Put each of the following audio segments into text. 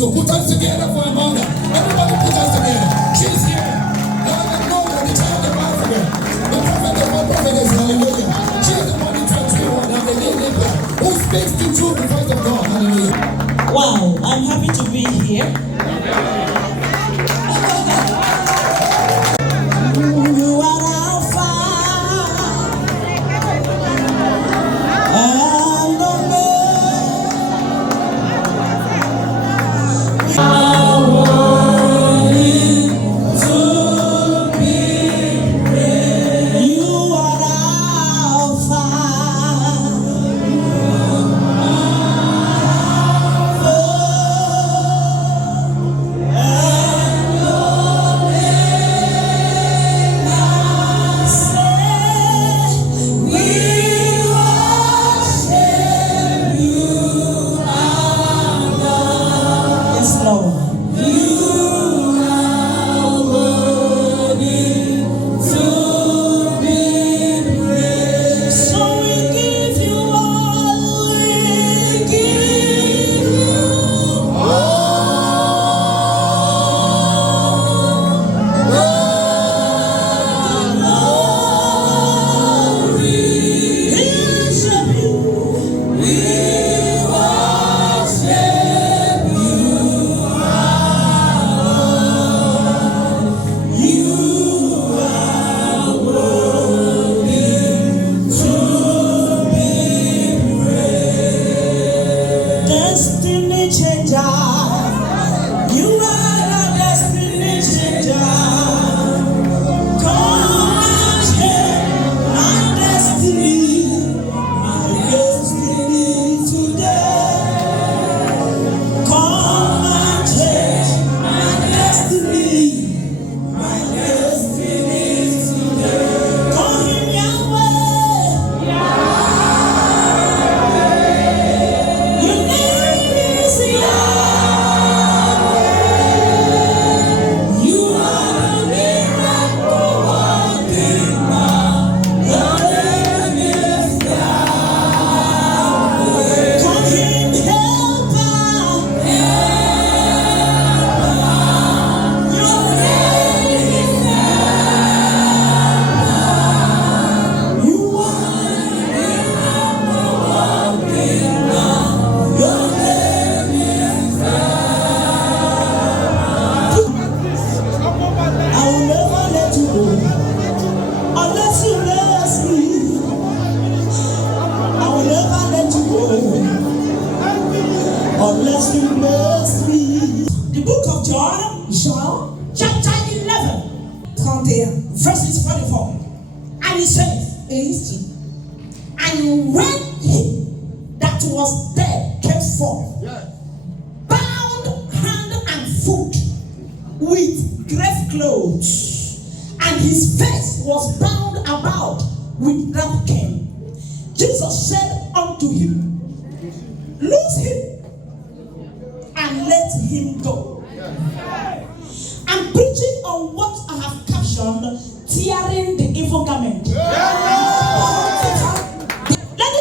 Put us together for a moment. Everybody put us together. She's here. Hallelujah. The child of Africa. The prophet of all prophets. Hallelujah. She's the one who transformed. Hallelujah. Who speaks the truth, the voice of God. Hallelujah. Wow, I'm happy to be here. You are Alpha and Omega. Unless you bless me. The book of John, chapter 11, 31, verses 44. And it says, and when he that was dead came forth, bound hand and foot with grave clothes, and his face was bound about with napkin, Jesus said unto him, loose him and let him go. I'm preaching on what I have captioned tearing the evil garment. Ladies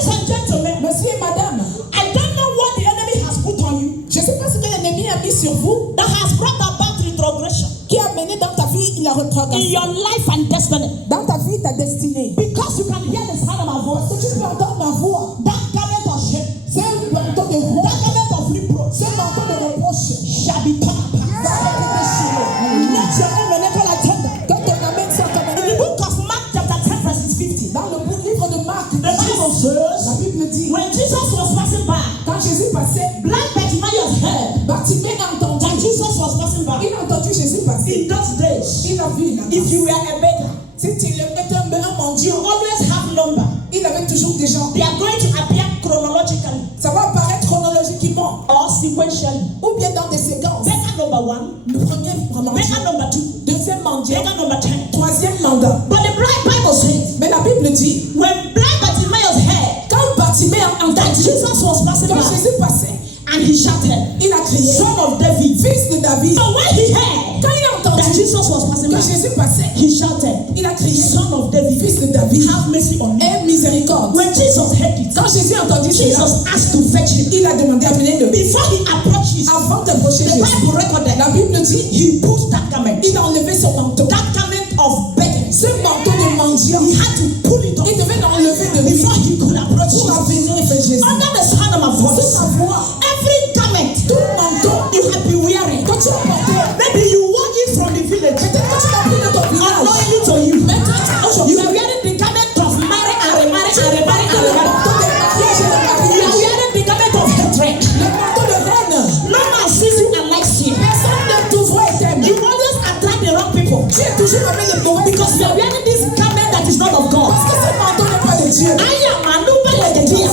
and gentlemen, monsieur et madame, I don't know what the enemy has put on you. Je sais pas ce que l'ennemi a mis sur vous. That has brought about retrogression. Qui a mené dans ta vie la rétrogression. In your life and destiny. Dans ta vie, ta destinée. Because you can hear the sound of my voice. Parce que tu peux entendre ma voix. That garment of shame. C'est un manteau de honte. That garment of reproach. C'est un manteau de reproche. Shall be torn apart. Let your enemy call like thunder. Quand ton amène soit comme in the book of Mark chapter 10 verses 50. Dans le livre de Marc, the Bible says, la Bible dit, when Jesus was passing by, quand Jésus passait, blind Bartimaeus heard. Bartimée a entendu. When Jesus was passing by, il a entendu Jésus passer. In those days, il a vu. If you were a beggar, si tu étais un mendiant, you always have number. Il avait toujours des gens. They are going to appear chronologically. Ça va apparaître chronologiquement. Or sequentially. Ou bien dans des séquences. Beggar number 1. Le premier mendiant. Beggar number 2. Deuxième mendiant. Beggar number 10. Troisième mendiant. But the Bible says. Mais la Bible dit. When blind Bartimaeus heard. Quand Bartimée a Jésus passait. And he shouted, Il a crié, Son of David. Fils de David. So when he heard Quand il a that entendu Jesus was passing que by, Jésus passait, he shouted, il a crié, Son of David, Fils de David, have mercy on me. aie miséricorde. When Jesus heard it, Quand Jésus a entendu cela, Jesus asked to fetch him. il a demandé à venir le. Before he approaches, Avant d'approcher the Jésus, Bible recorded, la Bible dit, he put that garment, il a enlevé son manteau. that garment of begging. Ce manteau de mendiant, He had to pull it off il devait l'enlever de lui before he could approach pour Jesus. venir vers Jésus. Under the sound of my Sous voice, sa voix, every garment tout manteau you have been wearing, que tu as porté, maybe you wore it from the village, peut-être que tu l'as pris de ton village. unknowingly to you. Mais toi, aujourd'hui, You are wearing the garment of marry and remarry and remarry and le remarry. manteau de mariage et de You are mariage, wearing the garment of hatred. le manteau de reine. No man sees you and likes you. Personne ne t'ouvre et t'aime. You always attract the wrong people Tu es toujours avec les mauvais because you are wearing this garment that is not of God. parce que ce manteau n'est pas de Dieu. I am a new Legedia.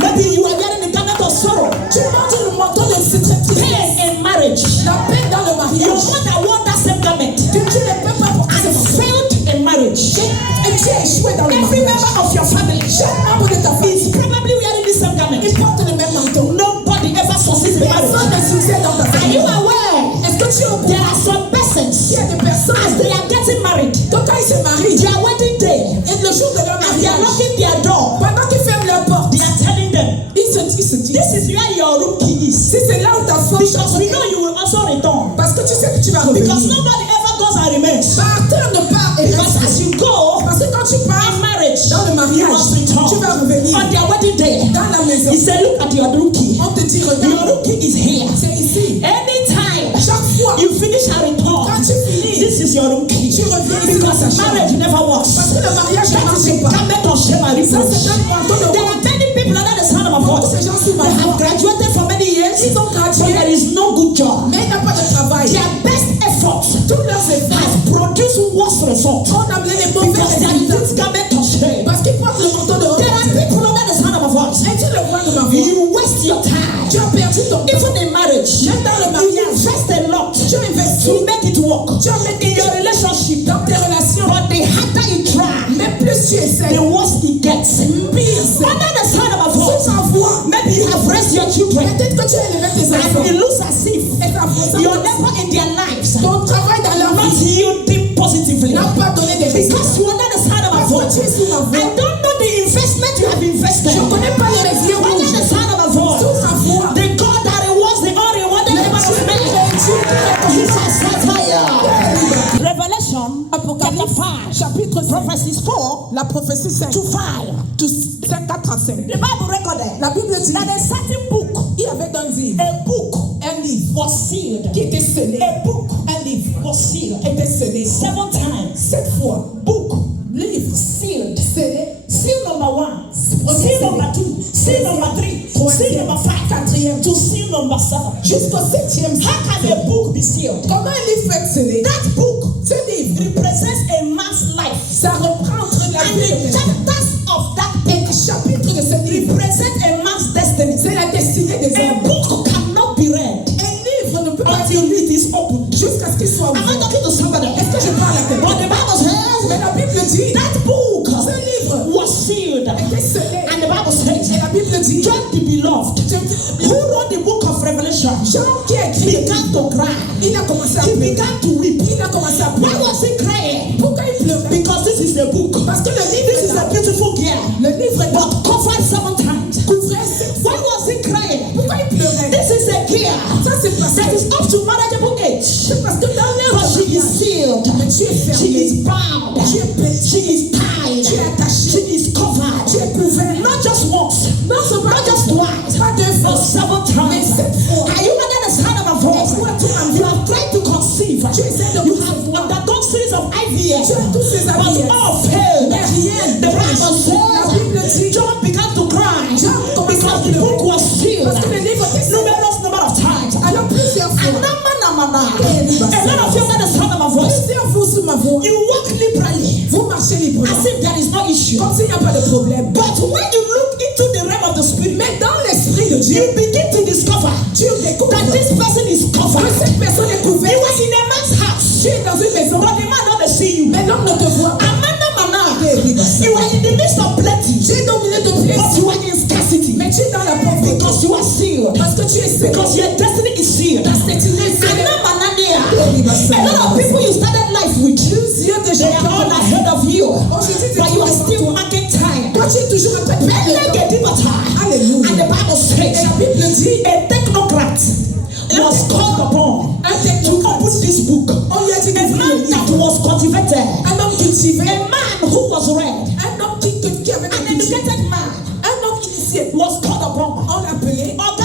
Maybe you are wearing the garment of sorrow, Tu portes le manteau de tristesse, pain in marriage. la peine dans le Your mariage. mother wore that same garment Tu ne peux pas porter ce and manteau. failed in marriage. Et tu as échoué dans le Every mariage. member of your family Chaque membre de ta famille, is probably wearing the same garment. il porte le même manteau. Nobody ever succeeds in Personne marriage. ne succède dans ta Are you famille. aware? Est-ce que tu es au There courant are some persons qu'il y a des personnes as they are getting married, que quand ils se marient, their wedding day, et le jour de leur as they are mariage, locking their door, pendant qu'ils ferment leur porte, they are telling them, ils se disent, this is where your room key is. si c'est là où ta femme Because we know you will also return. parce que tu sais que tu vas revenir. Because nobody ever goes and remains. Partir ne part et Because reste. as you go Parce que quand tu pars in marriage, dans le you mariage, must return. tu vas revenir On their wedding day, dans la maison. he said, look at your room key. On te dit, Your regarde, room key is here. c'est ici. Anytime Chaque fois, you finish and quand return, tu finis, this is your room key. tu reviens ici dans sa Because chambre. marriage never works. Parce que le mariage ne That is marche a pas. garment of shame and Ça, reproach. c'est un manteau de There are many people under the sound of my Beaucoup voice. de gens sous ma They have voix. graduated for many years, Ils ont but gradué, there is no good job. mais il n'y a pas de travail. Their best efforts Tous leurs efforts has produced worse results. ont amené les mauvais Because they are résultats. this garment of shame. Parce qu'ils portent le manteau de There are honte. people under the sound of my voice. Et tu le vois de ma voix. You waste your time. Tu as perdu ton temps. Even in marriage, Même dans le you mariage, invest a lot tu as investi to make it work Tu as mis in your relationship. dans tes relations. But the harder you try, Mais plus tu the essaies, worse it gets. pire c'est. Under the sound of my Sous voice, sa voix, maybe you have raised your children peut-être que tu as élevé tes enfants. and it looks as if Et ta faute, your effort in their lives ton travail dans leur not vie yielding positively. n'a pas donné des résultats. Because you under the sound of my Parce que voice. tu es sous ma I voix. don't know the investment you have invested. Je ne connais pas les résultats Under rouges. the sound of my voice. Sous sa voix, The God that rewards the unrewarded le labor Dieu of qui men. réussit, He shall set fire. Revelation Apocalypse, chapter 5, chapitre 5, prophecies 4 la prophétie 5, to 5. 4 à 5. The Bible recorded La Bible dit, that a certain book, il y avait un livre, a livre was sealed. qui était scellé. A book Un livre was sealed était scellé 7 times. 7 fois. Book Livre sealed. scellé. Seal number 1, Premier seal scellé. number 2, seal number 3, seal Troisième, number 5, quatrième, to seal number 7. jusqu'au 7e. How can a book be sealed? Comment un livre peut être scellé? That book Ce livre, represents a man's life. ça reprend entre la And vie the de chapters of that et les chapitres de ce livre. represent a man's destiny. C'est la destinée des A hommes. book cannot be read Un livre ne peut pas être until it is opened. jusqu'à ce qu'il soit Am I ouvert. talking to somebody? Est-ce que je parle à But quelqu'un? the Bible Mais says la Bible dit, that book ce livre was sealed. était scellé. And the Bible says Et la Bible dit, John the beloved, who wrote the book of Revelation, Jean qui a écrit le began livre, to cry. il a commencé à He pleurer. began to weep. Il a commencé à Why pleurer. was he crying? Pourquoi il pleurait? Because this is a book. Parce que le livre This is a beautiful girl, le livre est but covered 7 times. couvert 7 Why was he crying? Pourquoi il pleurait? This is a girl Ça c'est parce that que is up to marriageable age, c'est parce que dans but l'œuvre she is sealed. mais tu es She fermé. is bound. Tu es petit. She is tied. Tu es attaché. She is covered. Tu es couvert. Not just once, Non seulement not just twice, pas 2 but fois. 7 Mais times. 7 fois. Are you under the sound of my voice? You have tried to conceive. Tu essaies de You have concevoir. undergone series of IVF, Tu as tous ces but IVF. all failed. Mais rien. The Bible La Bible says dit, John began to cry John commença because à the pleurer. book was sealed. parce que le livre était scellé. Numerous number of times. Alors plusieurs fois, A lot of you under the sound of my voice. plusieurs fois sous ma voix, You walk liberally vous marchez librement. as if there is no issue. Comme s'il n'y a pas de problème. But when you look into the realm of the spirit, Mais dans l'esprit de Dieu, you begin to discover tu découvres that this person is que covered. cette personne est You couverte. were in a man's house, Tu es dans une maison, but the man doesn't see you. mais l'homme ne te voit pas. You were in the midst of plenty, Tu es dans le milieu de but plaisir, you were in scarcity mais tu es dans la pauvreté. because you are tu es seul. Because your destiny is sealed. Ta destinée est scellée. A lot of people you started life with, Plusieurs de they gens are all ahead of you, Aujourd'hui, but you are still marking time. toi tu es toujours un peu Alléluia. And the Bible says, Et la Bible dit, a technocrat was called upon to open this book. on lui a dit A man that was cultivated, un homme cultivé, a man who was read, un homme qui avait an cultivé, educated man un homme initié. was called upon. On l'a appelé, Oga,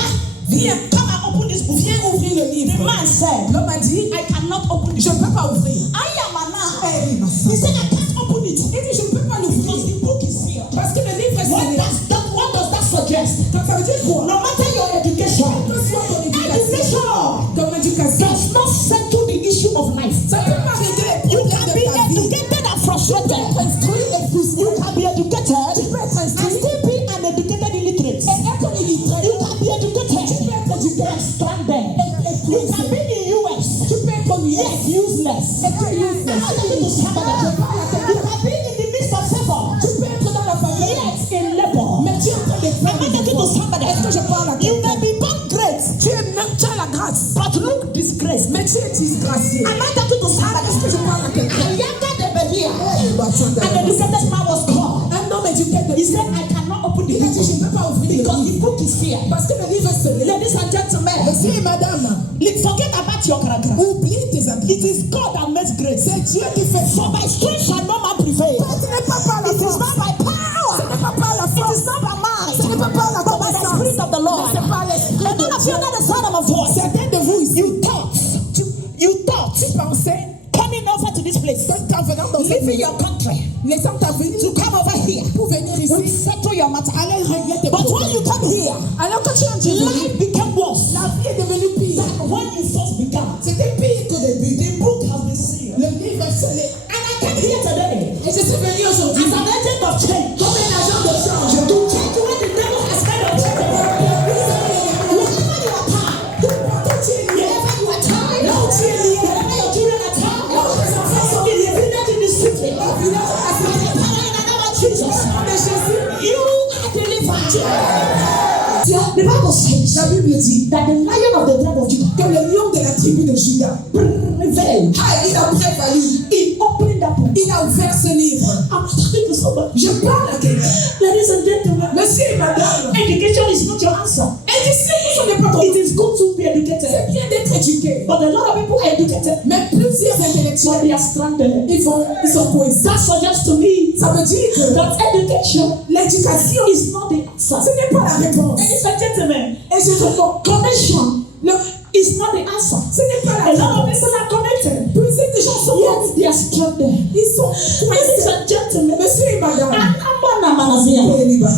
viens, come and open this book. viens ouvrir le The livre. man said, L'homme a dit, I cannot open je this ne book. peux pas ouvrir. I am a man. Eh, ma He soeur. said, I can't open it. Il dit, je ne peux pas Because l'ouvrir. the book is sealed. Parce que le livre est scellé. What does that suggest? Donc ça veut dire quoi? No matter your education, Que soit ton éducation, ton éducation, does not settle the issue of life. ça ne peut pas régler les You problèmes can de be ta vie. educated and frustrated. Instruit et frustré. You can be educated Tu peux être and instruit still be an educated illiterate. et être illettré. You can be educated Tu peux être éduqué and stranded. et You can frustré. be in US Tu peux être yet useless. et tu es useless. I'm talking to somebody. You can be in the midst of favor Tu peux être dans la famille, yet in labor. mais tu es en train de I'm faire not talking to somebody. Est-ce que je parle à You quelqu'un? may be born great, Tu as la grâce, but look disgraced. mais tu es disgracié. I'm not talking to somebody. Est-ce que je parle à quelqu'un? And younger than the year, Eh, bah, tu as an educated man was called. un homme éduqué de He said, I cannot open the il a dit, je book ne peux pas ouvrir le because the livre. book is here. Parce que le livre est scellé. Ladies and gentlemen, Monsieur et madame, forget about your character. oublie tes habits. It is God that makes grace. C'est Dieu qui fait For by strength shall no man prevail. Ce n'est pas par la It is force. not by Ce power. n'est pas par la It force. is not by Ce n'est might. pas par la But by the connaissance. Spirit of the Lord. Mais c'est par l'esprit And de none of Dieu. you know the sound of my voice. Certains de vous ici, You thought tu pensais, coming over to this place, en venant dans cette leaving ville, your country laissant ta vie to come over here pour venir will ici, settle your matter. aller régler tes But when problèmes. you come here, Alors quand tu es en Jésus, life became worse la vie est devenue pire. than when you first began. C'était pire qu'au début. The book has been sealed. Le livre est scellé. And I came here today Et je suis venu aujourd'hui as an agent of change comme un agent de change. to change what the devil has kind of changed. Wherever you are tired, wherever you are tired, wherever your children are tired, in the village, in the city, by the power in the name of Jesus, you are delivered. The Bible says La Bible dit that the lion of the tribe of Judah que le lion de la tribu de Judas, prevailed. il a prévalu. He opened that book. Il a ouvert ce livre. I'm talking to somebody. Je parle à quelqu'un. Ladies and gentlemen, Monsieur et madame, education is not your answer. éducation n'est pas ton. It is good to be educated, C'est bien d'être éduqué. but a lot of people are educated, Mais plusieurs but intellectuels, they are stranded. ils sont coincés. That suggests to me Ça veut dire que that education l'éducation, is not the answer. ce n'est pas la réponse. Ladies and gentlemen, Et je réponds, connection le, is not the answer. ce n'est pas A la lot of réponse. people are connected, Plusieurs de gens sont yet they are stranded. ils sont Ladies coincés. and gentlemen, Monsieur et madame,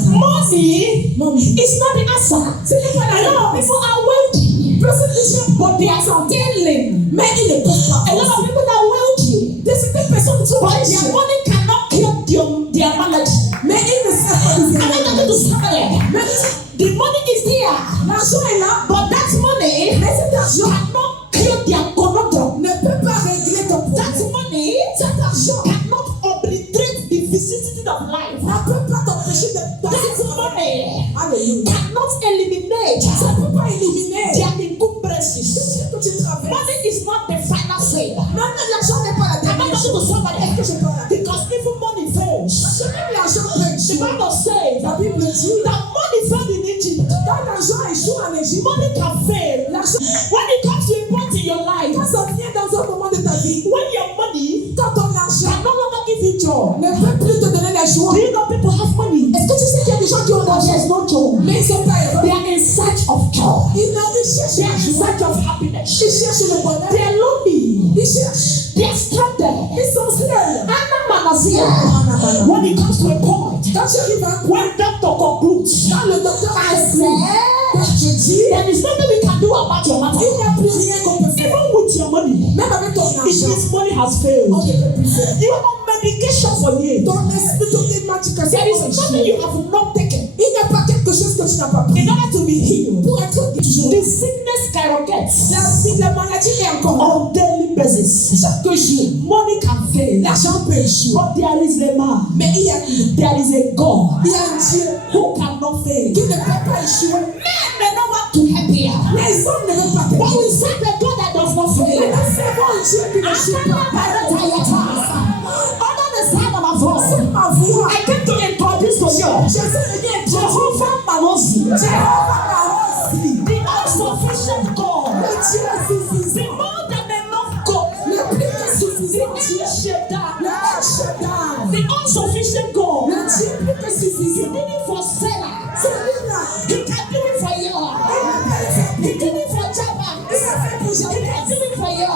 money Mommy, is not the answer. ce n'est pas A la lot of réponse. people are wealthy, Plusieurs de gens, but they are stealing. mais ils ne peuvent pas. A lot of people are wealthy, De certaines personnes sont but their riches, money cannot cure their malady. mais ils ne savent pas d'où I'm not talking to somebody. Mais The money is there, l'argent est là, but that money mais cet argent cannot cure their conundrum. ne peut pas régler ton That problème. money Cet argent cannot obliterate the vicissitude of life. ne peut pas t'empêcher de passer That money Alléluia. cannot eliminate Ça ne peut pas éliminer their encumbrances. ce que tu traverses. Money is not the final say. Non, l'argent n'est pas la I'm not dernière talking to chose. somebody Est-ce que je parle à quelqu'un? because even money fails. Parce que même l'argent peut The échouer. Bible says La Bible dit, that money failed in Egypt. quand l'argent échoue en Égypte, Money can fail. l'argent, When it comes to a point in your life, quand ça vient dans un moment de ta vie, when your money quand ton argent can no longer give you joy. ne peut plus te donner la joie. Do you know people have money? Est-ce que tu sais qu'il y a des gens qui ont But l'argent, there's no joy. mais ils sont pas heureux? They are in search of joy. Ils cherchent They la are in joie. search of happiness. Ils cherchent le bonheur. They are lonely. Ils cherchent. They are stranded. Ils sont seuls. When it comes to a point, Quand tu arrives à un point, when doctor concludes, quand le docteur I a said, je dis, there is nothing we can do about your il matter. n'y a plus rien qu'on peut faire. Even with your money, Même avec ton it argent, means money has failed. on ne peut plus faire. You are on medication for years. Ton esprit, ton médication, There is nothing you have not taken il n'y a pas quelque chose que tu n'as pas pris. in order to be healed. Pour être toujours, The sickness skyrockets la maladie est encore on daily basis. chaque jour. Money can fail, L'argent peut échouer. but there is a man, Mais il y a a God un Dieu who cannot fail. qui ne peut pas échouer. Men may not want to help here. Les hommes ne veulent pas t'aider. But we serve a God that does not fail. Mais nous servons un Dieu qui ne chute pas. Under the sound of my voice, C'est ma voix. I came to introduce to you Je sais bien Jehovah Malosi, Jéhovah Marosi. the all-sufficient God, Le Dieu suffisant. the more than enough God, Le plus que the suffisant El Dieu. Shaddai, Le El Shaddai. the all-sufficient God. Le Dieu plus que He suffisant. did it for Sarah. Celui-là, He can do it for you. il a fait He did it for Jabba. Il a fait pour He Jabez. can do it for you.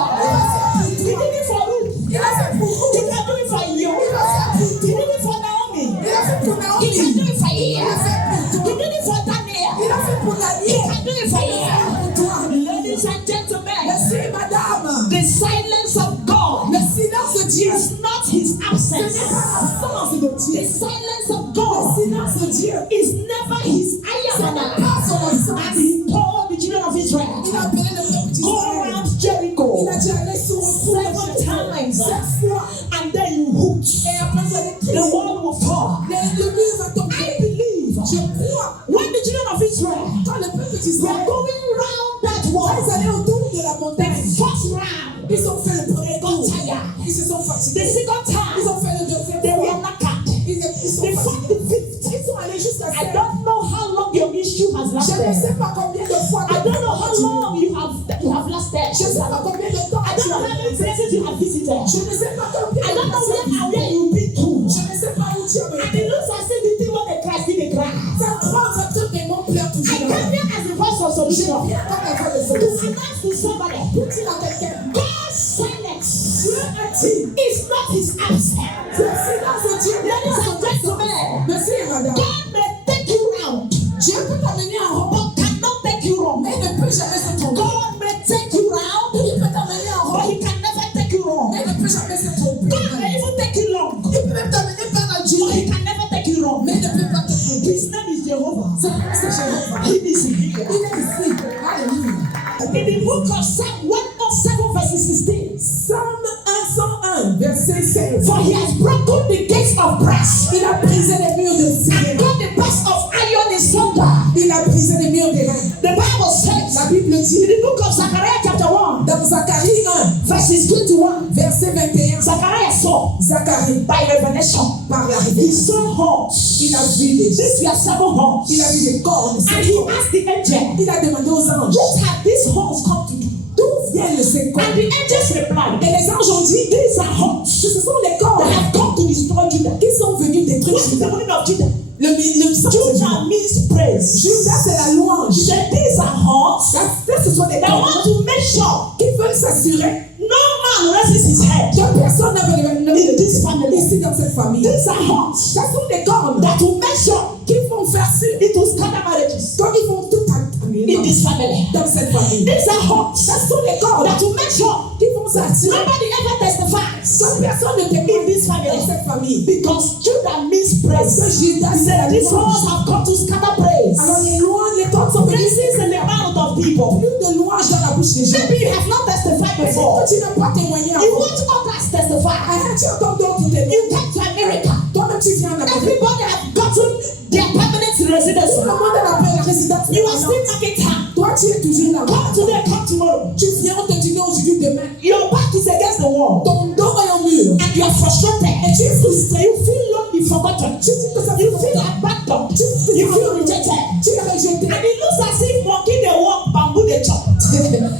Il He did it for Ruth. Il a fait pour He vous. can do it for you. Il a fait pour He did it for Naomi. Il a fait pour He Naomi. can do it for you. Il a fait pour He toi. did it for Daniel. Il a fait pour He Daniel. can do it for Il a fait you. pour toi. Ladies and gentlemen, Merci, madame. the silence of God Le silence de Dieu. is not his Ce absence. n'est pas l'absence de The Dieu. silence of Le God silence de Dieu. is never his Ce n'est ayamana. pas son And absence. he told the children of Il Israel, a appelé le peuple go d'Israël. around Jericho Il a dit allez sur le pont de 7 times, 7 fois. and then you hoot. Et après vous allez The crier. wall will fall. Le mur va tomber. I believe Je crois. when the children of Israel Quand le peuple were d'Israël, going round that quand wall, ils allaient autour de la the montagne, first round, ils ont fait le premier tour. got tired. Ils se sont The fatigués. second Ils time, ont fait le deuxième they were fois. knackered. Ils sont The fourth, fatigués. the fifth. Ils sont allés jusqu'à I 7. don't know how long your issue has Je ne lasted. sais pas combien de fois. I don't know how long you have lasted. Je ne sais pas combien de temps. I don't know how many places you have visited. Je ne sais pas combien I don't know de temps. where you've been to. Je ne sais pas où tu as And été. it looks as if the thing when they cry, still they cry. Ça croit que tout le monde pleure I toujours. came here as a voice of Je solution. viens comme un voix de To solution. announce to somebody, Pour dire à quelqu'un, God's silence Dieu a-t-il. is not his absence. Le silence de Dieu. Ladies and gentlemen, Merci, madame. God may take you round, Dieu peut t'amener en rond, but cannot take you wrong. mais il ne peut jamais se tromper. God may take you round, Il peut t'amener en but rond, he can never take you wrong. mais il ne peut jamais se tromper. God may even take you long, Il peut même t'amener par la but he durée, can never take you wrong. mais il ne peut pas te tromper. His name is Jehovah. C'est Jéhovah. He is here. Il est ici. Alléluia. In the book of Psalm 107 verses 16, Psalm 101, verset 16. for he has broken the gates of brass Il a brisé les murs de and cire. cut the bars of iron in sunder. Il a brisé les murs de reins. The Bible says La Bible in dit the book of Zechariah chapter 1 dans Zacharie 1, verses 21, verset 21, Zechariah saw Zacharie, by revelation, par la he révélation, saw horns. il a vu des These were 7 horns. il a vu des cornes. And he asked the angel, Il a demandé aux anges, what have these horns come to do? d'où viennent ces And cornes? the angels replied, Et les anges ont dit, these are horns ce sont les that cornes have come to destroy Judah. qui sont venus détruire What is the Judas. meaning of Judah? Le sang de Judas. Judah means praise. Judas, c'est la louange. He said, these are horns Ça, ce sont des that want cornes to make sure qui veulent s'assurer no man raises his head. que personne ne veut In this family. ici dans cette famille. These are horns Ce sont des cornes that will make sure qui vont faire sûr it will scatter marriages comme ils vont tout annuler in this family. dans cette famille. These are horns Ce sont des cornes that will make sure qui vont s'assurer nobody ever testifies que personne ne in témoigne this dans family. cette famille. Because Judah means Parce que praise. Judas, He c'est la said, these louange. horns have come to scatter praise. Alors les louanges, les cornes sont venues. Praises in the mouth of people. Plus de louanges dans la bouche des gens. Maybe you have not testified before. Que tu n'as pas témoigné You avant. want others testify. Tu entends d'autres témoigner. You came to America. Toi-même, tu viens en Amérique. Everybody have gotten their permanent residence. Tout le monde appelle la résidence. You are still market time. Toi, tu es toujours là. Come today, come tomorrow. Tu viens, on te dit non aujourd'hui, demain. Your back is against the wall. Ton dos est au mur. And you are frustrated. Et tu es frustré. You feel lonely, forgotten. Tu dis que ça You fait feel longtemps. abandoned. Tu You feel rejected. Tu es rejeté. And it looks as if monkey they walk, bamboo they chop.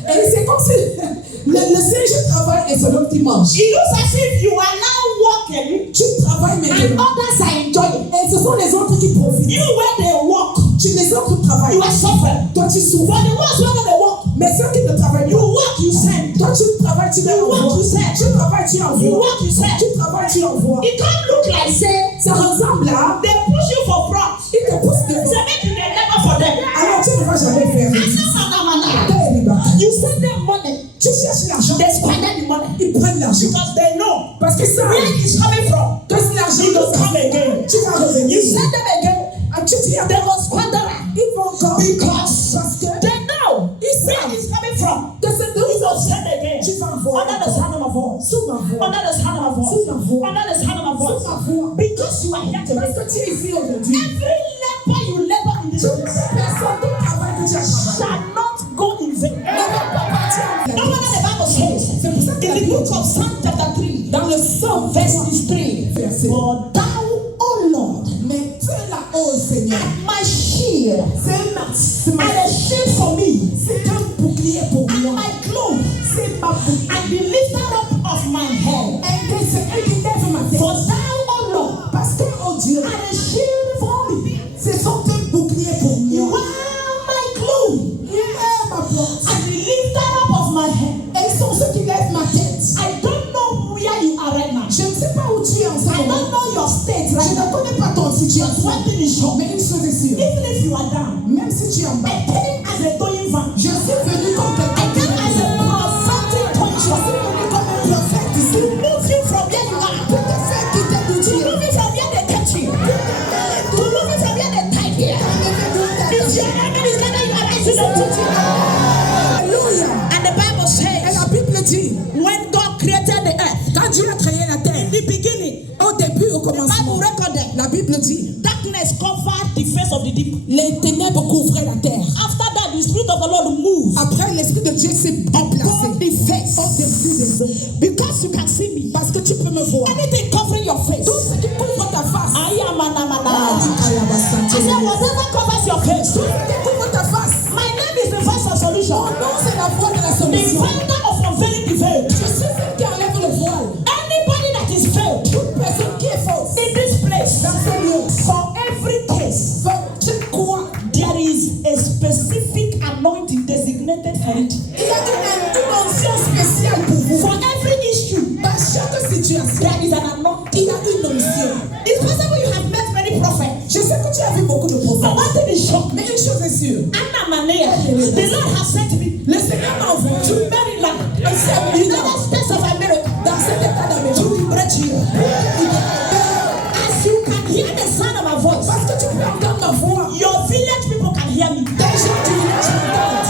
Et c'est comme si le singe travaille et c'est l'homme qui mange. It looks as if you are now walking Tu travailles and maintenant. others are enjoying. Et ce sont les autres qui profitent. You where they walk, Tu les autres travaillent. you are suffering. Toi, tu souffres. But the ones where they walk, Mais ceux qui ne travaillent you pas, walk, you send. toi, tu travailles, tu les You envoies. walk, you send. Tu travailles, tu You envoies. walk, you send. Tu travailles, tu envoies. It can't look like say Ça ressemble à they push you for front. ils te poussent Say devant. make you dey never for them. Alors tu ne vas jamais faire. You send them money. Tu cherches l'argent. They spend the money Ils prennent l'argent. because they know Parce que ça, where it's coming from. que si l'argent It will ne come again. tu vas revenir. You send them again. Ah, tu dis, They will squander it ils vont encore. because Parce que they know ils where savent it's coming from. que c'est de It will send again. tu vas voir. Under the sound of my voice. Sous ma voix. Under the sound of my voice. Sous ma voix. Under the sound of my Sous voice. ma voix. Because you are here to Parce make que tu es ici aujourd'hui. every labor you labor in this Toute place personne, tout travail que tu as travaillé shall not go in Psalm verse 3. Verset. For thou, O Lord, Mais tu es là, ô Seigneur. art my shield, C'est and a shield for me, c'est un bouclier pour and moi. my clothes, C'est ma bouclier. and the lifter up of my head. C'est elle qui lève ma tête. For thou, O Lord, Parce que, oh Dieu, art a shield for me. c'est son bouclier pour You moi. are my clothes, Il est ma porte. and the lifter up of my head. Et ils sont ceux qui lèvent ma tête. I don't know where you are right now. Je ne sais pas où tu es en ce I moment. don't know your state Je right ne now. connais pas ton But situation. one thing is sure, Mais une chose est sûre. even if you are down, Même si tu es en bas, I came as a going van. je suis venu comme I quelqu'un. came as a prophetic Je touch. suis venu comme un prophète To ici. move you from where you are. Pour te faire quitter d'où To tu es. move you from where they kept you. To move you from where they tied here. If your enemy is better, you are right to the truth. Alléluia. And the Bible Et says, la Bible dit, when God created the earth, quand Dieu a créé la terre, in the beginning, au début, au the Bible commencement, recorded, la Bible dit, darkness covered the face of the deep. les ténèbres couvraient la terre. After that, the Spirit of the Lord moved Après, l'Esprit de Dieu s'est déplacé. upon the face. Au-dessus des eaux. Because you can see me. Parce que tu peux me voir. Anything covering your face. Tout ce qui couvre ta face. I am an Ah, amana. I said, whatever covers your face. Tout ce qui couvre ta face. My name is the voice of solution. Mon nom, c'est la voix de la The solution. founder of unveiling the veil. Je suis celle qui enlève le voile. Anybody that is veiled Toute personne qui est fausse. in this place, Dans ce lieu. for every case, Tu crois. there is a specific anointing designated for it. Il y a une onction spéciale pour vous. For every issue, Dans chaque situation, there is an anointing. il y a une onction. It's possible you have met many prophets. Je sais que tu as vu beaucoup de But prophètes. one thing is sure. Mais une chose est sûre. Anna Manea, the Lord has sent me Le Seigneur m'a envoyé to Maryland, United States of America, dans cet état d'Amérique. to liberate you. As you can hear the sound of my voice, Parce que tu peux entendre ma voix. your village people can hear me. Des gens du village m'entendent.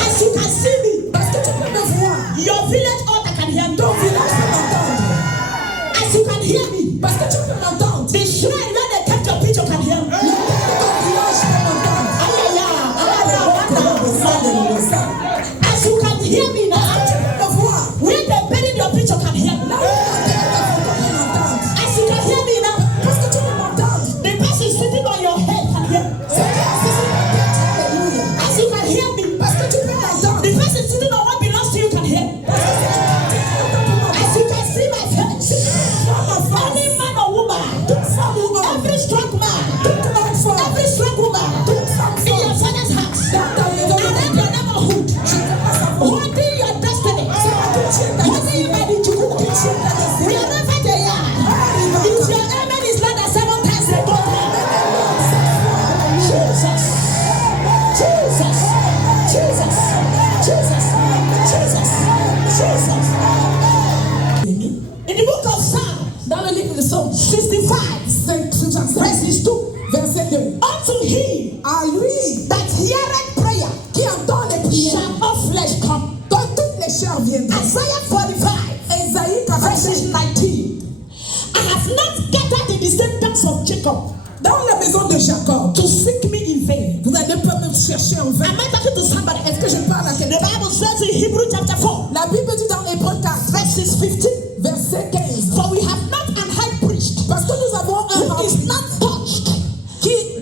As you can see me, Parce que tu peux me voir. your village altar can hear me. Ton village peut m'entendre. As you can hear me, Parce que tu peux m'entendre. the shrine where they kept your picture can hear me. Le ton village peut m'entendre. As you can hear me now, Me voir. where they buried your picture can hear me. Là où on enterre ta photo peut m'entendre. As you can hear me now, Parce que tu peux m'entendre. the person sitting on your head can hear me. C'est qui est assis sur ma tête. Alléluia. As you can hear me, Parce que tu peux m'entendre. the person sitting on what belongs to you can hear me. Parce que si tu m'entends, As you can see my face, any man or woman, every strong man, every strong woman, in your father's house, around your neighborhood, holding your destiny, holding you by the juku, wherever they are. If your amen is louder than 7 times a day, Jesus, Jesus, Jesus, Jesus, Jesus, Jesus. In the book of Psalm, dans le livre de Psaume 65, 5, verses 2, verset 2. unto him À lui that heareth prayer qui entend les prières, shall all flesh come. dont toutes les chairs viendront. Isaiah 45, Ésaïe verses 45. 19. I have not gathered in the same dance of Jacob Dans la maison de Jacob, to seek me in vain. vous n'allez pas me chercher en vain. Am I talking to somebody? Est-ce que je parle à The quelqu'un? Bible says in Hebrew chapter 4, La Bible dit dans Hébreux 4, verses 15, verset 15. for we have not an high priest Parce que nous avons un who is homme not touched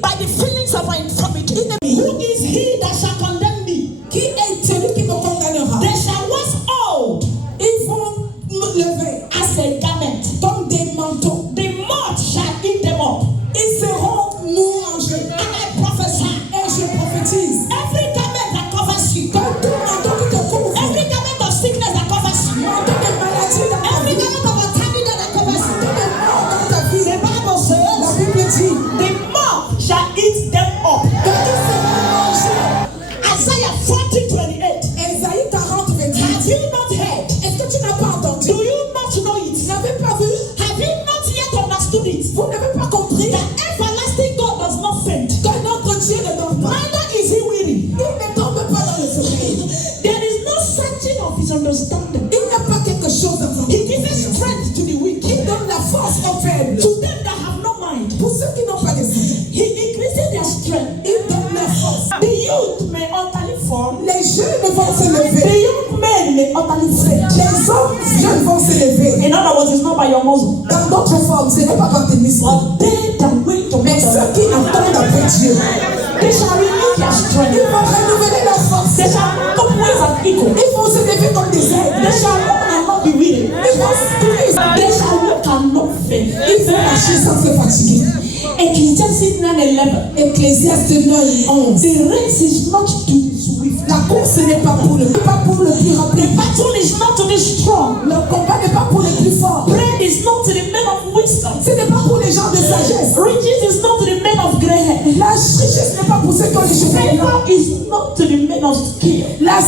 by the feelings of our infirmity. Who is he that shall condemn me? qui est celui qui me condamnera. They shall wax old Ils vont me lever as a garment. comme des manteaux. The moth shall eat them up. Ils seront mangés. And I prophesy, Et je prophétise every garment that covers you, que tout manteau qui te couvre, every garment of sickness that covers you, manteau de maladie dans ta every vie, garment of authority that covers you. manteau de mort dans ta vie. The Bible La says, Bible dit the moth shall eat them up. que ils seront mangés. Isaiah 40:28. Ésaïe 40, 28. Have you not heard? Est-ce que tu n'as pas entendu? Do you not know Tu it? n'avais pas vu? Have you not yet understood it? Vous n'avez pas compris That everlasting God does not faint, que notre Dieu ne dort pas. neither is he weary. Il ne tombe pas dans le sommeil. There is no searching of his understanding. Il n'y a pas quelque chose dans son He gives strength to the weak, Il donne la force aux faibles. to them that have no mind. Pour ceux qui n'ont pas d'esprit, He increases their strength. il donne la force. The youth may utterly fall. Les jeunes vont se The lever. young men may utterly fail. Les hommes jeunes vont se lever. In other words, it's not by by your muzzle. Dans d'autres formes, ce n'est pas par tes muscles. But they that wait to Mais ceux qui entendent après Dieu, they shall renew their strength. ils vont renouveler leur force. They shall mount up wings as eagles. Ils vont se lever comme des They aigles. shall run and not be weary. Ils vont se courir. They shall walk and not faint. Ils vont marcher sans se fatiguer. Ecclesiastes 9:11. Ecclésiaste 9:11. The race is not to the swift. La course n'est pas pour le plus rapide. The battle is not to the strong. Le combat n'est pas pour les plus forts. Bread is not to the men of wisdom. Ce n'est pas pour les gens de sagesse. Riches is not to the men of grey hair. La richesse n'est pas pour ceux qui ont les cheveux blancs. Favor is not to the men of skill. La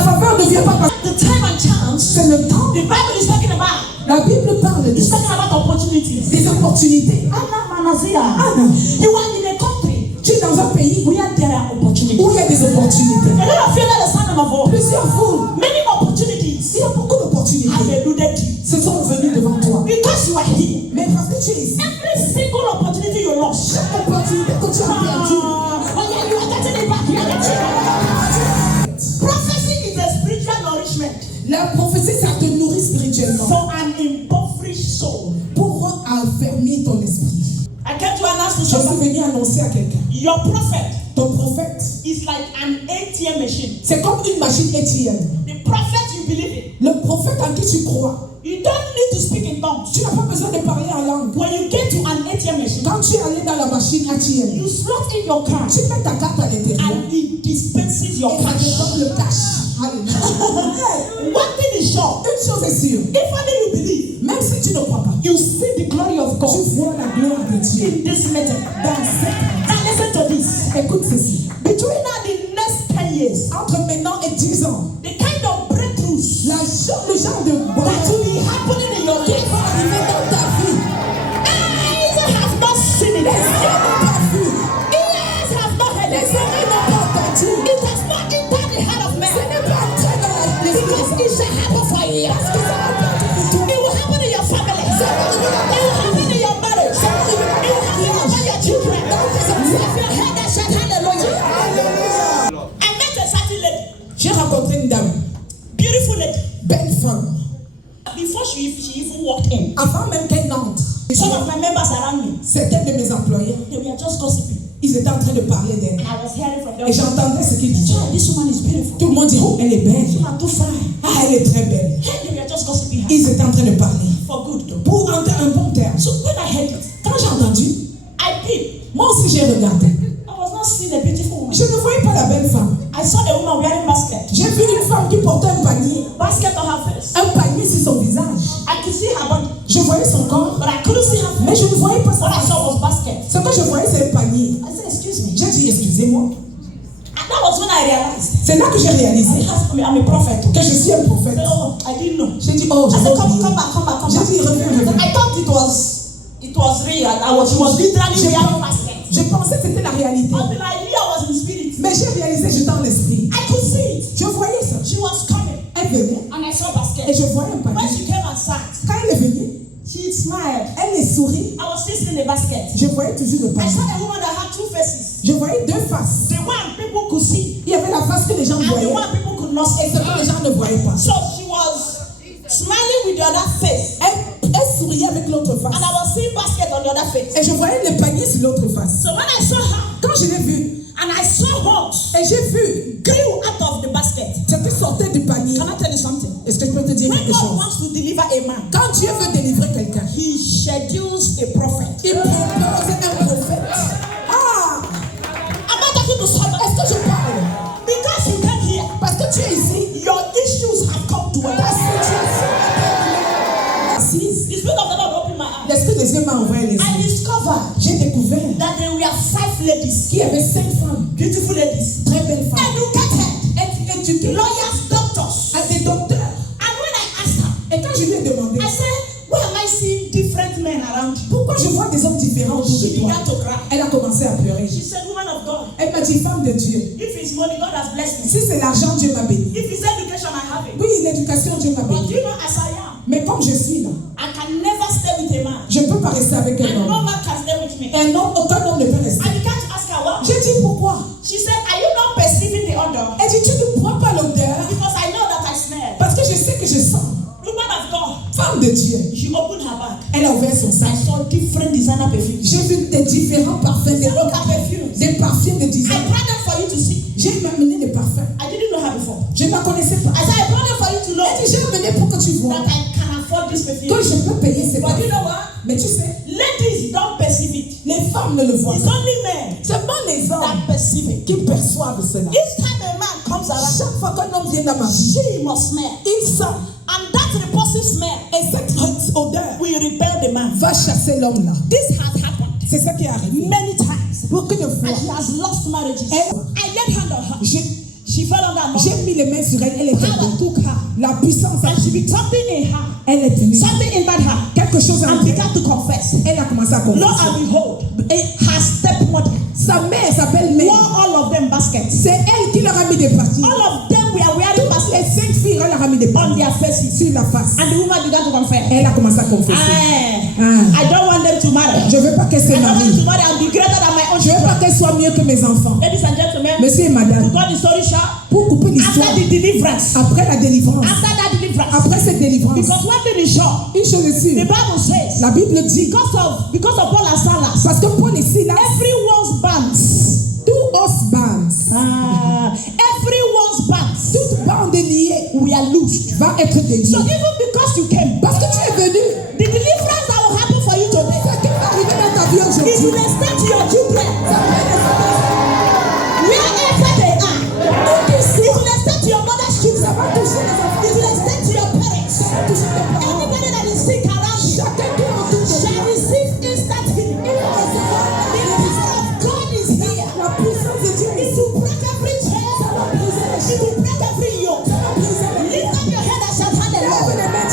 faveur ne vient pas parce que The time and chance. c'est le temps. The Bible is talking about. La Bible parle It's de talking about opportunities. des opportunités. Anna Manazia. Anna, You are in a country tu es dans un pays where there are opportunities. où il y a des opportunités. A lot of you know the sound of my voice. Plusieurs vous, Many opportunities il y a beaucoup d'opportunités. have eluded you. Se sont venues devant toi. Because you are here. Mais parce que tu es ici, Every single opportunity you lost. chaque opportunité que tu as perdue, Oh yeah, you are getting it back. You are getting it back. Prophecy is a spiritual nourishment la prophétie, ça te nourrit spirituellement for an impoverished soul. pour affermir ton esprit. I came to announce to Je suis somebody. venu annoncer à quelqu'un. Your prophet Ton prophète, is like an ATM machine. c'est comme une machine ATM. The prophet you believe in. Le prophète en qui tu crois, You don't need to speak in tongues. tu n'as pas besoin de parler en langue. When you get to an ATM machine, Quand tu es allé dans la machine ATM, you slot in your card tu mets ta carte à l'intérieur and it dispenses your et ça te cash. donne le cash. Alléluia. One thing is sure. Une chose est sûre, If only you believe, même si tu ne crois pas, you see the glory of God tu vois la gloire de Dieu in this meeting. dans cette. Now listen to this. Écoute ceci. Between now the next 10 years, Entre maintenant et 10 ans, the kind of breakthroughs le genre de that bonheur will be happening in your qui life, va arriver dans ta vie, eyes have not seen it. les yeux n'ont pas vu, Ears have not heard les it. oreilles n'ont pas entendu. It has not entered the heart of Ce man. n'est pas entré dans l'esprit des Because hommes. it shall happen for you. Parce que ça va pas pour toi. It will happen in your family. It will happen in your marriage. It will happen over your children. If your head that shout hallelujah. I met a certain lady, J'ai rencontré une dame, beautiful lady. belle femme. Before she even walked in, Avant même qu'elle n'entre, some of my members around me, certains de mes employés, they were just gossiping. ils étaient en train de parler d'elle. And I was hearing from them. Et j'entendais ce qu'ils disaient. This woman is beautiful. Tout le monde dit, oh, elle est belle. You are too fine. Ah, elle est très belle. Hey, they were just gossiping her. Ils étaient en train de parler. For good though. Pour un bon terme. So when I heard it, Quand j'ai entendu, I peeped. moi aussi j'ai regardé. I was not seeing a beautiful woman. Je ne voyais pas la belle femme. I saw the woman wearing basket. J'ai vu une femme qui portait un panier. Basket on her face. Un panier sur son visage. I could see her body, Je voyais son corps, but I couldn't see her mais face. je ne voyais pas What I ça. saw was basket. Ce que je voyais, c'est un panier. I said, excuse me. J'ai dit, excusez-moi. And that was when I realized C'est là que j'ai réalisé I'm a prophet. que je suis un prophète. Oh, I didn't know. J'ai dit, oh, I j'ai said, oublié. come back, come back, come J'ai back. dit, reviens. I thought it was real. She was literally wearing basket. Je pensais que c'était la réalité. Until I knew I was in spirit. Mais j'ai réalisé, j'étais en esprit. I could see it. Je voyais ça. She was coming, Elle venait and I saw et basket. je voyais un When panier. she came and sat, Quand elle est venue, she smiled. elle est sourit. I was still seeing the basket. Je voyais toujours le I panier. saw a woman that had two faces. Je voyais deux faces. The one people could see, Il y avait la face que les gens and the voyaient one people could not see. et ce que les gens ne voyaient pas. So she was smiling with the other face, Elle souriait avec l'autre face. and I was seeing basket on the other face. Et je voyais le panier sur l'autre face. So when I saw her, Quand je l'ai vue, and I saw what et j'ai vu grew out of the basket. ce qui sortait du panier. Can I tell you something? Est-ce que je peux te dire When quelque God chose? wants to deliver a man, Quand Dieu veut délivrer quelqu'un, He schedules a prophet. il propose un prophète. Ah! Am I talking to somebody? Est-ce que je parle? Because you came here, Parce que tu es ici. your issues have come to Ta us. situation est assise. The Spirit of the Lord opened my eyes. L'Esprit de Dieu m'a ouvert les I yeux. discovered J'ai découvert that there were 5 ladies, qu'il y avait 5 femmes, beautiful ladies, très belles femmes, educated, éduquées, lawyers, doctors. à des docteurs. And when I asked her, Et quand je lui ai demandé, I said, why am I seeing different men around you? pourquoi je vois des hommes différents autour She de toi? began to cry. Elle a commencé à pleurer. She said, woman of God, Elle m'a dit, femme de Dieu, if it's money, God has blessed me. si c'est l'argent, Dieu m'a béni. If it's education, I have it. Oui, l'éducation, Dieu m'a But béni. you know, as I am, Mais comme je suis là, I can never stay with a man. je ne peux pas rester avec un And no homme. man can stay with me. Un homme, aucun homme ne peut rester. I began to ask her why. J'ai dit pourquoi? She said, are you not perceiving the odor? Elle dit, tu ne prends pas l'odeur Because I know that I smell. parce que je sais que je sens. Woman of God, Femme de Dieu. she opened her mouth. avait son sac. I saw different designer perfumes. J'ai vu des différents parfums, Look at perfumes. des parfums de I design. brought them for you to see. J'ai amené des parfums. I didn't know her before. Je ne la connaissais pas. I said, I brought them for you to know Elle dit, j'ai amené pour que tu vois that I can afford this perfume. que je peux payer ces But you parfums. know what? Mais tu sais, Ladies don't perceive it. les femmes ne le voient It's pas. only men Seulement les hommes that perceive it. qui perçoivent cela. Each time a man comes around, Chaque fois qu'un homme vient dans ma vie, she must smell. il sent. And that repulsive smell Et cette odeur will repel the man. va chasser l'homme là. This has happened C'est ça qui est arrivé. many times. Beaucoup de fois, And she has lost marriages. Elle- I laid hand on her. She fell under j'ai anointing. mis les mains sur elle, elle est Power tombée. took her. La puissance a And she be something in her. elle est venue. Something entered her. Quelque chose a And entré. began to confess. Elle a commencé à Lo confesser. and behold, her stepmother Sa mère s'appelle Mère. wore all of them baskets. C'est elle qui leur a mis des parties. All of them were wearing Les baskets 5 filles, elle leur a mis des on parties their faces. sur la face. And the woman began to confess. Elle a commencé à confesser. I don't want them to marry. Je veux pas qu'elle se I don't want them marie. to marry and be greater than my own Je veux children. pas qu'elle soit mieux que mes enfants. Ladies and gentlemen, Monsieur et to madame, cut the story short, pour couper l'histoire, after the deliverance, après la délivrance, after that deliverance, après cette délivrance, because one thing is sure, une chose est the sûre, Bible says, la Bible dit, because of Paul and Silas, parce que Paul et Silas, everyone's bands, tous os bands, everyone's bands toute bande liée were loosed. va être déliée. So even because you came, Parce que tu es venu, the deliverance that will happen for you today, ce qui va arriver dans ta vie it aujourd'hui, will extend to your children, wherever they are. It will extend to your mother's children. It will extend to your parents. Anybody that is sick around you shall receive instant healing. The power of God is here. It will break every chain. It will break every yoke. Lift up your head and shout hallelujah.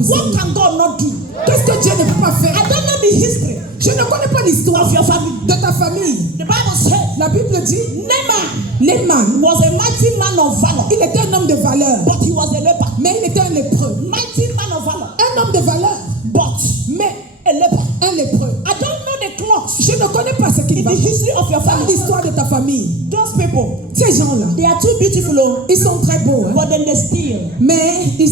What can God not do? Qu'est-ce que Dieu ne peut pas faire? I don't know the history Je ne connais pas l'histoire of your family. de ta famille. The Bible said La Bible dit, Naaman Naaman, was a mighty man of valor, il était un homme de valeur, but he was a leper. mais il était un lépreux. Mighty man of valor, Un homme de valeur, but mais a leper. un lépreux. I don't know the clocks Je ne connais pas ce qu'il in va the history of your dans family. l'histoire de ta famille. Those people, Ces gens-là, they are too beautiful, oh, ils sont très beaux, hein, but then they steal. mais They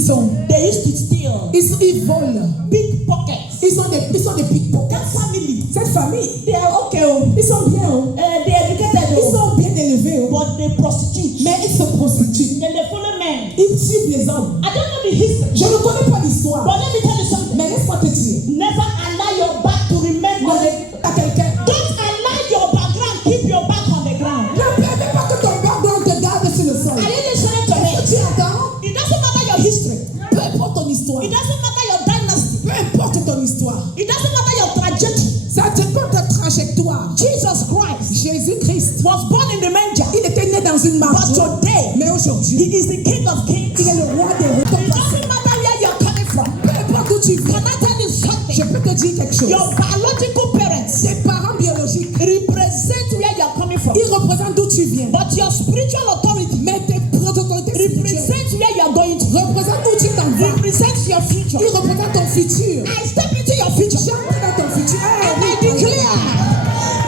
used to steal ils volent. big pockets. Ils sont des pickpockets. That family, Cette famille, they are okay, oh. ils sont bien, oh. They educated, Ils oh, sont bien élevés, oh. but they prostitute. Mais ils se prostituent. Then they follow men. Ils suivent les hommes. I don't know the history, Je ne connais pas l'histoire, but let me tell you something. mais laisse-moi te dire, Never allow your back to remain on the. à quelqu'un, Don't allow your background keep your back on the ground. ne permets pas que ton background te garde sur le sol. Are you listening to me? Tu attends, It doesn't matter your history. peu importe ton histoire, It doesn't matter your dynasty. peu importe ton histoire, It doesn't matter your trajectory. ça te compte ta trajectoire. Jesus Christ Jésus-Christ, was born in the manger, il était né dans une but marche, today mais aujourd'hui, he is the King of Kings. il est le roi des rois. It doesn't matter where you're coming from. Peu importe où tu Can viens, I tell you something? je peux te dire quelque chose. Your biological parents Tes parents biologiques, represent where you're coming from, ils représentent d'où tu viens, but your spiritual authority mais tes autorités spirituelles represents where you're going to. représentent où tu t'en vas. Represents your future. Ils représentent ton futur. I step into your future J'entre dans ton futur. and I declare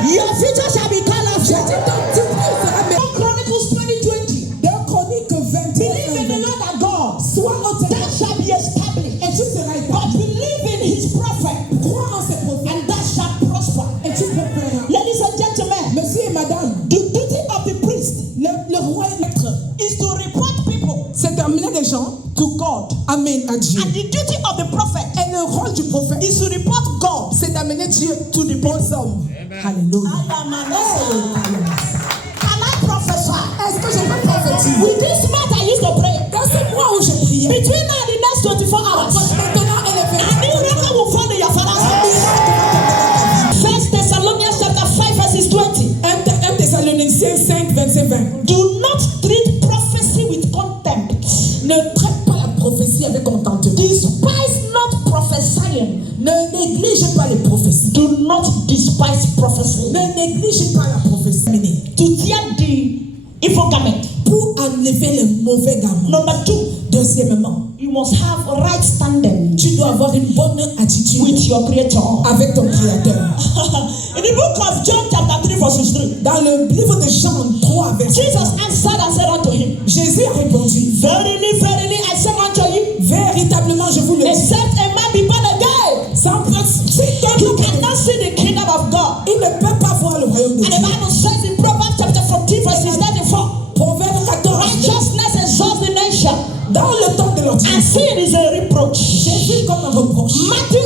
your future shall be Je colorful. dis ton futur sera meilleur. Chronicles 20:20. De Chroniques 21. Believe in the Lord our God, Sois entièrement that shall be established. et tu seras But établi. believe in his prophet, Crois en ses prophètes and that shall prosper. et tu prospéreras. Ladies and gentlemen, Monsieur et madame, the duty of the priest le roi et maître, is to report people c'est d'amener les gens, to God. amen, à Dieu. And the duty of the prophet Et le rôle du prophète, is to report God. c'est d'amener Dieu to the bons hommes. Alléluia. I am an Can I prophesy? Est-ce que je peux prophétiser? With this month I used to pray. Dans ce mois où je priais, Between now and the next 24 hours, maintenant et le a miracle will fall in your father's house. 1 Thessalonians chapter 5 verses 20. 1 Thessaloniciens 5, verset 20. Do not treat prophecy with contempt. Ne traite pas la prophétie avec contentement. Despise not prophesying. Ne néglige pas les prophéties. Do not despise prophecy. Ne néglige pas la prophétie. To tear the evil garment. Pour enlever les mauvais garments. Number 2, Deuxièmement, you must have right standing tu dois avoir une bonne attitude with your creator. avec ton Créateur. In the book of John chapter 3 verses 3, Dans le livre de Jean 3, verset Jesus answered and said unto him, Jésus a répondu, Verily, verily, I say unto you, véritablement je vous le dis, except a man be born again, sans royaume de And the Dieu. Bible says in Proverbs chapter 14 verses 34, Proverbe 14. righteousness exalts the nation, Dans le temps de and l'Antiquité, sin is a reproach. j'ai vu comme un reproche. Matthew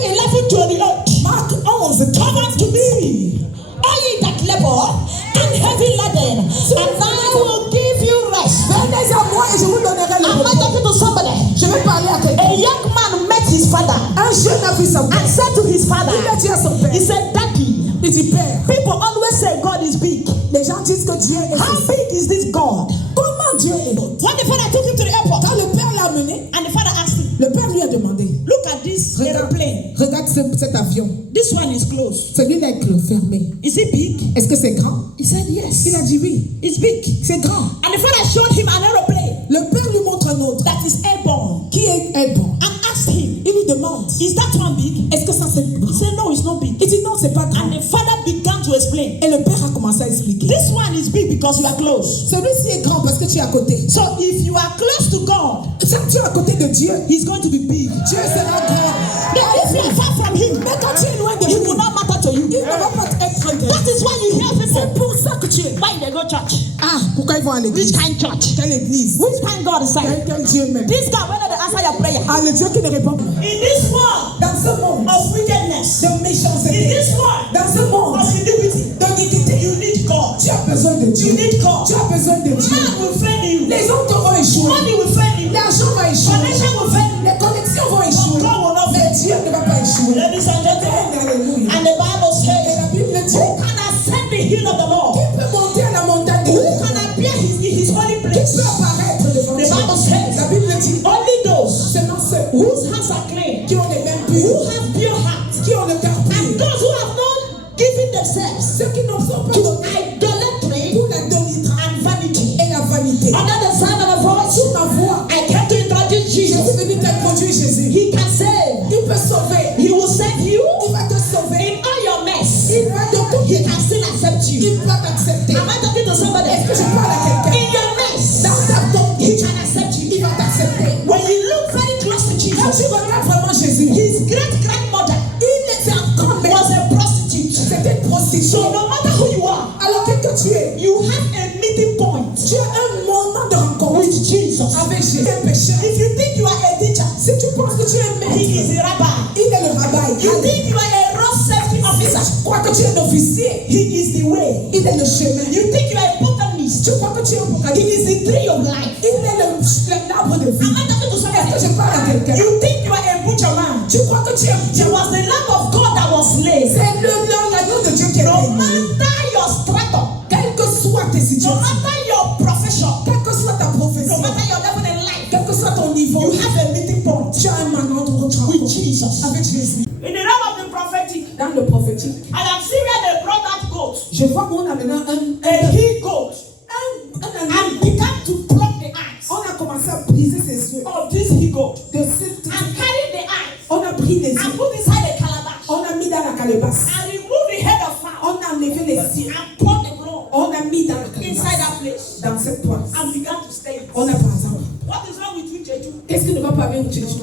11:28. Marc 11, Come unto me, all ye that labor and heavy laden, and I will give you rest. venez à moi et je vous donnerai le Am I repos. talking to somebody? Je vais parler à quelqu'un. A young man met his father Un jeune a vu sa mère. and said to his father, Il a dit à son père, he said, Daddy, il dit, Père, people always say God is big. les gens disent que Dieu est How petit. big is this God? Comment Dieu est grand? When the father took him to the airport, Quand le père l'a amené, and the father asked him, le père lui a demandé, look at this airplane. regarde cet avion. This one is closed. Celui-là est fermé. Is it big? Est-ce que c'est grand? He said, yes. Il a dit oui. It's big. C'est grand. And the father showed him an aeroplane Le père lui montre un autre that is airborne qui est bon. and asked him, Il lui demande, is that one big? est-ce que ça c'est He grand? said, no, it's not big. Il dit non, c'est pas grand. And the father began to explain, Et le père a commencé à expliquer. this one is big because you are close. Celui-ci est grand parce que tu es à côté. So if you are close to God, Si tu es à côté de Dieu, he's going to be big. Dieu sera grand. But if you are far from him, Mais quand tu es loin de he lui, will not matter to you. il ne va pas être intéressé. That is why you hear C'est people, pour ça que tu es. why they go church? Ah, pourquoi ils vont à l'église? Which kind church? Quelle église? Which kind God is saying? Quel Dieu même? This guy, whether they answer your prayer. Ah, le Dieu qui ne répond pas. In this world Dans ce monde of wickedness, de in méchanceté, this world dans ce monde of iniquity, d'iniquité, you need God. tu as besoin de Dieu. You need God. Tu as besoin de Dieu. Man will fail you. Les autres vont échouer. Money will fail you. L'argent va échouer. Connection will fail you. Les connexions vont échouer. God will not Mais fail Dieu ne va pas échouer. Ladies and gentlemen, Alléluia. and the Bible Et says, la Bible dit, who can ascend the hill of the Lord? qui peut monter à la montagne de Who Dieu? can appear in his holy Qui place? peut apparaître devant The Dieu? Bible says, La Bible dit, only those seulement ceux whose hands are clean, qui ont les mêmes who purs, have pure hearts, qui ont le cœur and pur, those who have not given themselves ceux qui n'en sont pas to donnés idolatry pour l'idolâtrie and vanity. et la vanité. Under the sound of a voice, Sous ma voix, I came to introduce je suis Jesus. venu t'introduire Jésus. He can save. Il peut sauver. He will save you Il va te sauver. in all your mess. Il va te He couper. can still accept you. Il va t'accepter. Am I talking to somebody? Est-ce que je parle à quelqu'un? In your mess, Dans ta tombe, he can accept you. il va t'accepter. When you look very close to Quand tu Jesus, regardes vraiment Jésus, his great grandmother il était un grand-mère. was a prostitute. C'était une prostituée. So no matter who you are, Alors que tu es, you have a meeting point tu as un moment de rencontre with Jesus. avec Jésus. Un pécheur. If you think you are a teacher, Si tu penses que tu es un he maître, is a rabbi. il est le rabbin. You think you are a road safety officer, Tu crois que tu es un officier, he is the way. il est le chemin. You think you are a botanist, Tu crois que tu es un he botaniste, is the tree of life. il est l'arbre de vie. Am I talking to Est-ce que somebody? je parle à quelqu'un? You think you are a butcher man. Tu crois que tu es It was the Lamb of God that was slain. c'est l'agneau de Dieu qui est No venu. matter your stratum, Quelle que soit tes no situations, matter your profession, quelle que soit ta no profession, matter your level in life, quel que soit ton niveau, you have a meeting point tu as un moment de with rencontre Jesus. avec Jésus. In the realm of the prophetic, Dans le prophétique, I have seen where they brought that goat, je vois qu'on a maintenant a he goat, un and began to pluck the eyes on a commencé à briser ses yeux. of this he goat, De cette, and carry the eyes, on a pris les and yeux, put inside a calabash, on a mis dans la calebasse, and remove the head of fowl, on a enlevé les yeux, and pour the blood on a mis dans la inside calebasse, that place, dans cette poisse. and began to stay. On a pas ça. What is wrong with you, Jeju? Qu'est-ce qui ne va pas avec Jésus?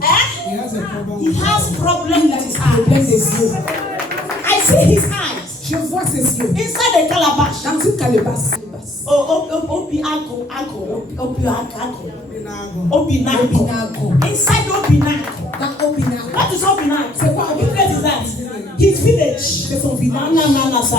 Eh? He has a problem. He has problem Il a with his le problème eyes. des yeux. I see his eyes Je vois ses yeux inside the calabash. dans une calebasse. Obi Anko. Inside Obinago. Dans Obinago. What is Obinago? C'est quoi Which place is that? His village. C'est son village. No, sir.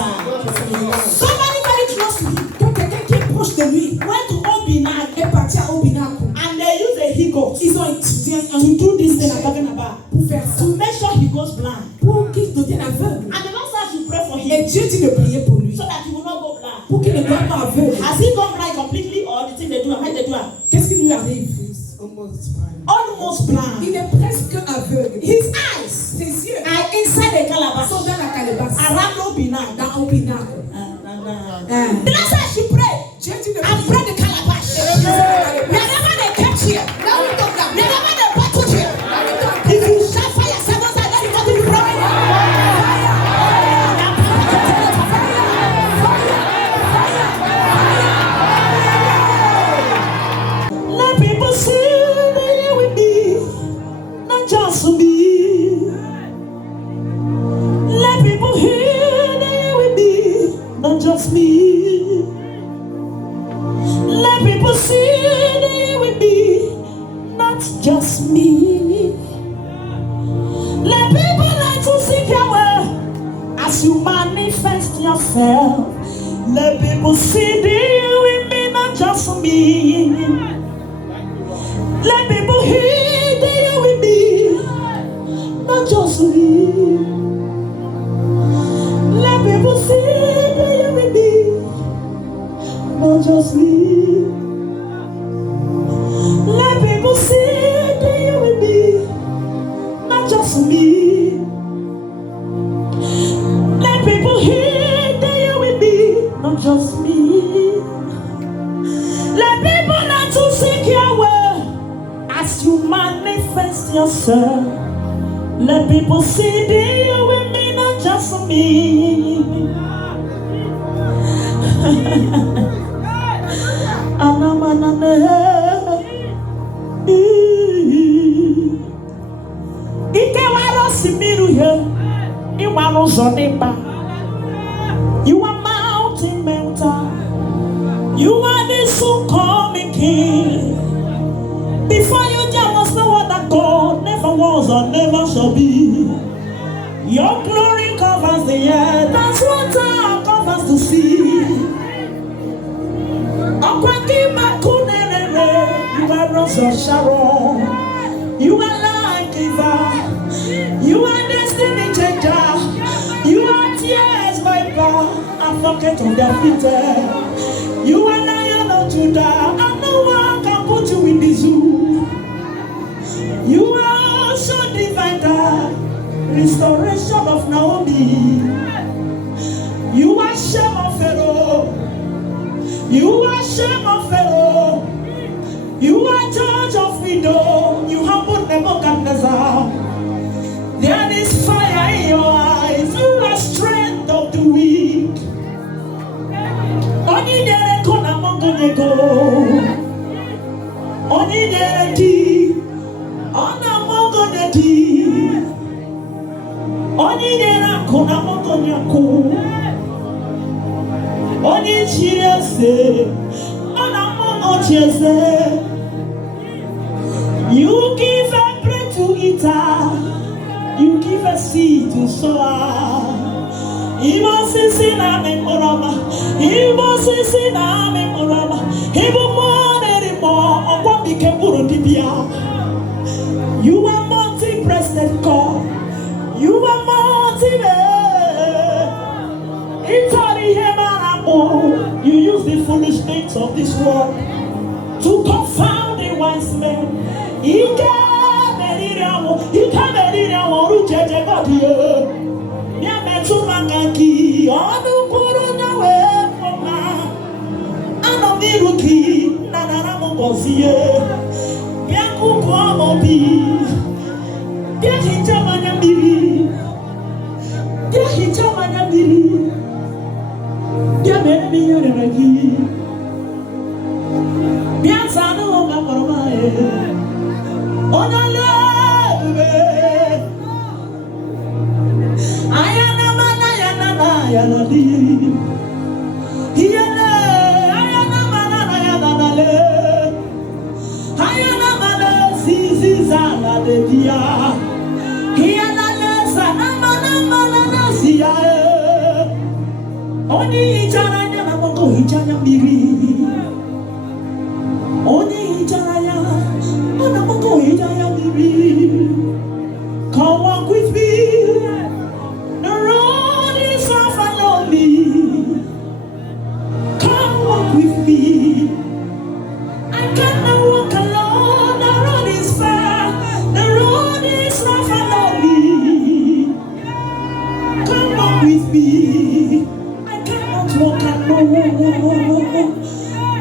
Somebody very close to him Quand quelqu'un qui est proche de lui went to Obinago est parti à Obinago, and they used a he goat ils ont étudié to do this thing I'm talking about. pour faire ça, To make sure he goes blind. pour qu'il devienne aveugle. And the Lord said I should pray for Et him Dieu dit de prier pour lui, so that he will not go blind. pour qu'il ne soit pas aveugle. Has he gone blind completely or the thing they do? How they do it? Qu'est-ce qui lui arrive? He's almost fine. Almost blind. Il est presque aveugle. His eyes Ses yeux are inside the calabash. sont dans la calebasse, Around Obinago. dans Obinago. The Lord said I should pray Dieu dit de and prier. pray the calabash. Wherever they kept here, Là où ils t'ont gardé, wherever they battled here, là où ils t'ont gardé, if you shout fire, seven times, everybody will pray. Let people see that you with me, not just to me. Let people hear that you with me, not just me. Let people see you with me, not just me. Let people like to see your way as you manifest yourself. Let people see you with me, not just me. Let people hear you with me, not just me. Let people see you with me, not just me. Let people see you with me, not just me. Let people hear you with me, not just me. Let people not to seek your way as you manifest yourself. Let people see you with me, not just me. You are mountain melter. You are the soon coming King. Before you there was no other God, never was or never shall be. Your glory covers the earth, that's what time covers the sea. You are Rose of Sharon. You are life giver. You are destiny changer. You are tears viper, advocate of the bitter. You are Lion of Judah, and no one can put you in the zoo. You are also divider, restoration of Naomi. You are Shem of Pharaoh. You are Shem of Pharaoh. You are Judge of widow. You humbled Nebuchadnezzar. There is fire in your eyes. You are strength of the weak. Oni dere kona mongo nego. Oni dere di. Ona mongo dedi. Oni dere kona mongo nyako. Oni chiese. Ona mongo chiese. You give a bread to eat. You give a seed to sow. Ibo sisi na memorama. Ibo sisi na memorama. Ibo mo neri mo. Ogwa bike buru dibia. You are multi-breasted God. You are multi-breasted. You use the foolish things of this world to confound the wise men. Come walk with me. The road is rough and lonely. Come walk with me. I cannot walk alone. The road is far. The road is rough and lonely. Come walk with me. I cannot walk alone.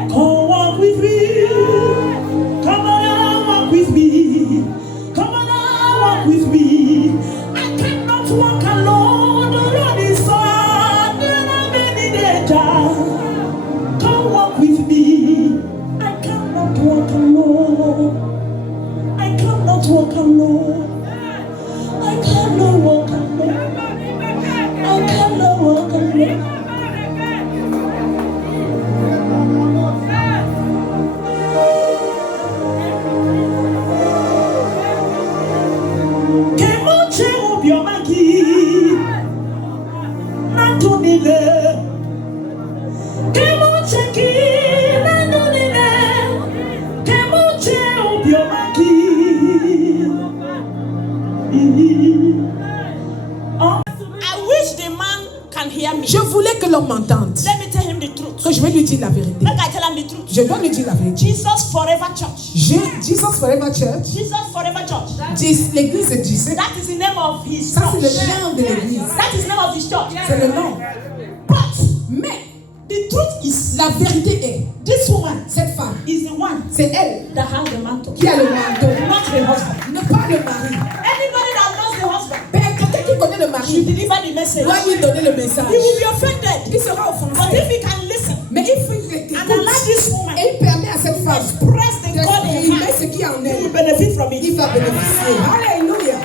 Come walk with me. Come on, walk with me. Come on, walk with me. I cannot walk alone. The road is far. There are many dangers. Come walk with me. I cannot walk alone. I cannot walk alone. I cannot walk alone. I cannot walk alone. l'homme m'entende. Let me tell him the truth. Que je vais lui dire la vérité. Make I tell him the truth. Je dois lui dire la vérité. Jesus Forever Church. Jesus Forever Church. Jesus Forever Church. L'église de Jesus. That is the name of his Ça church. c'est le nom de l'église. That is the name of his church. C'est le nom. But Mais the truth is, la vérité est, this woman cette femme, is the one c'est elle that has the mantle. qui a le manteau. Not the husband. Ne pas le mari. Anybody that knows the husband Mais quelqu'un qui connaît le should mari deliver the message. doit lui donner le message. He will be offended. Il sera But offensé. if he can listen Mais il faut qu'il and écoute. allow this woman Et il permet à cette femme express the God in d'exprimer her, ce qui est en he will elle. benefit from it. Il va bénéficier. Alléluia.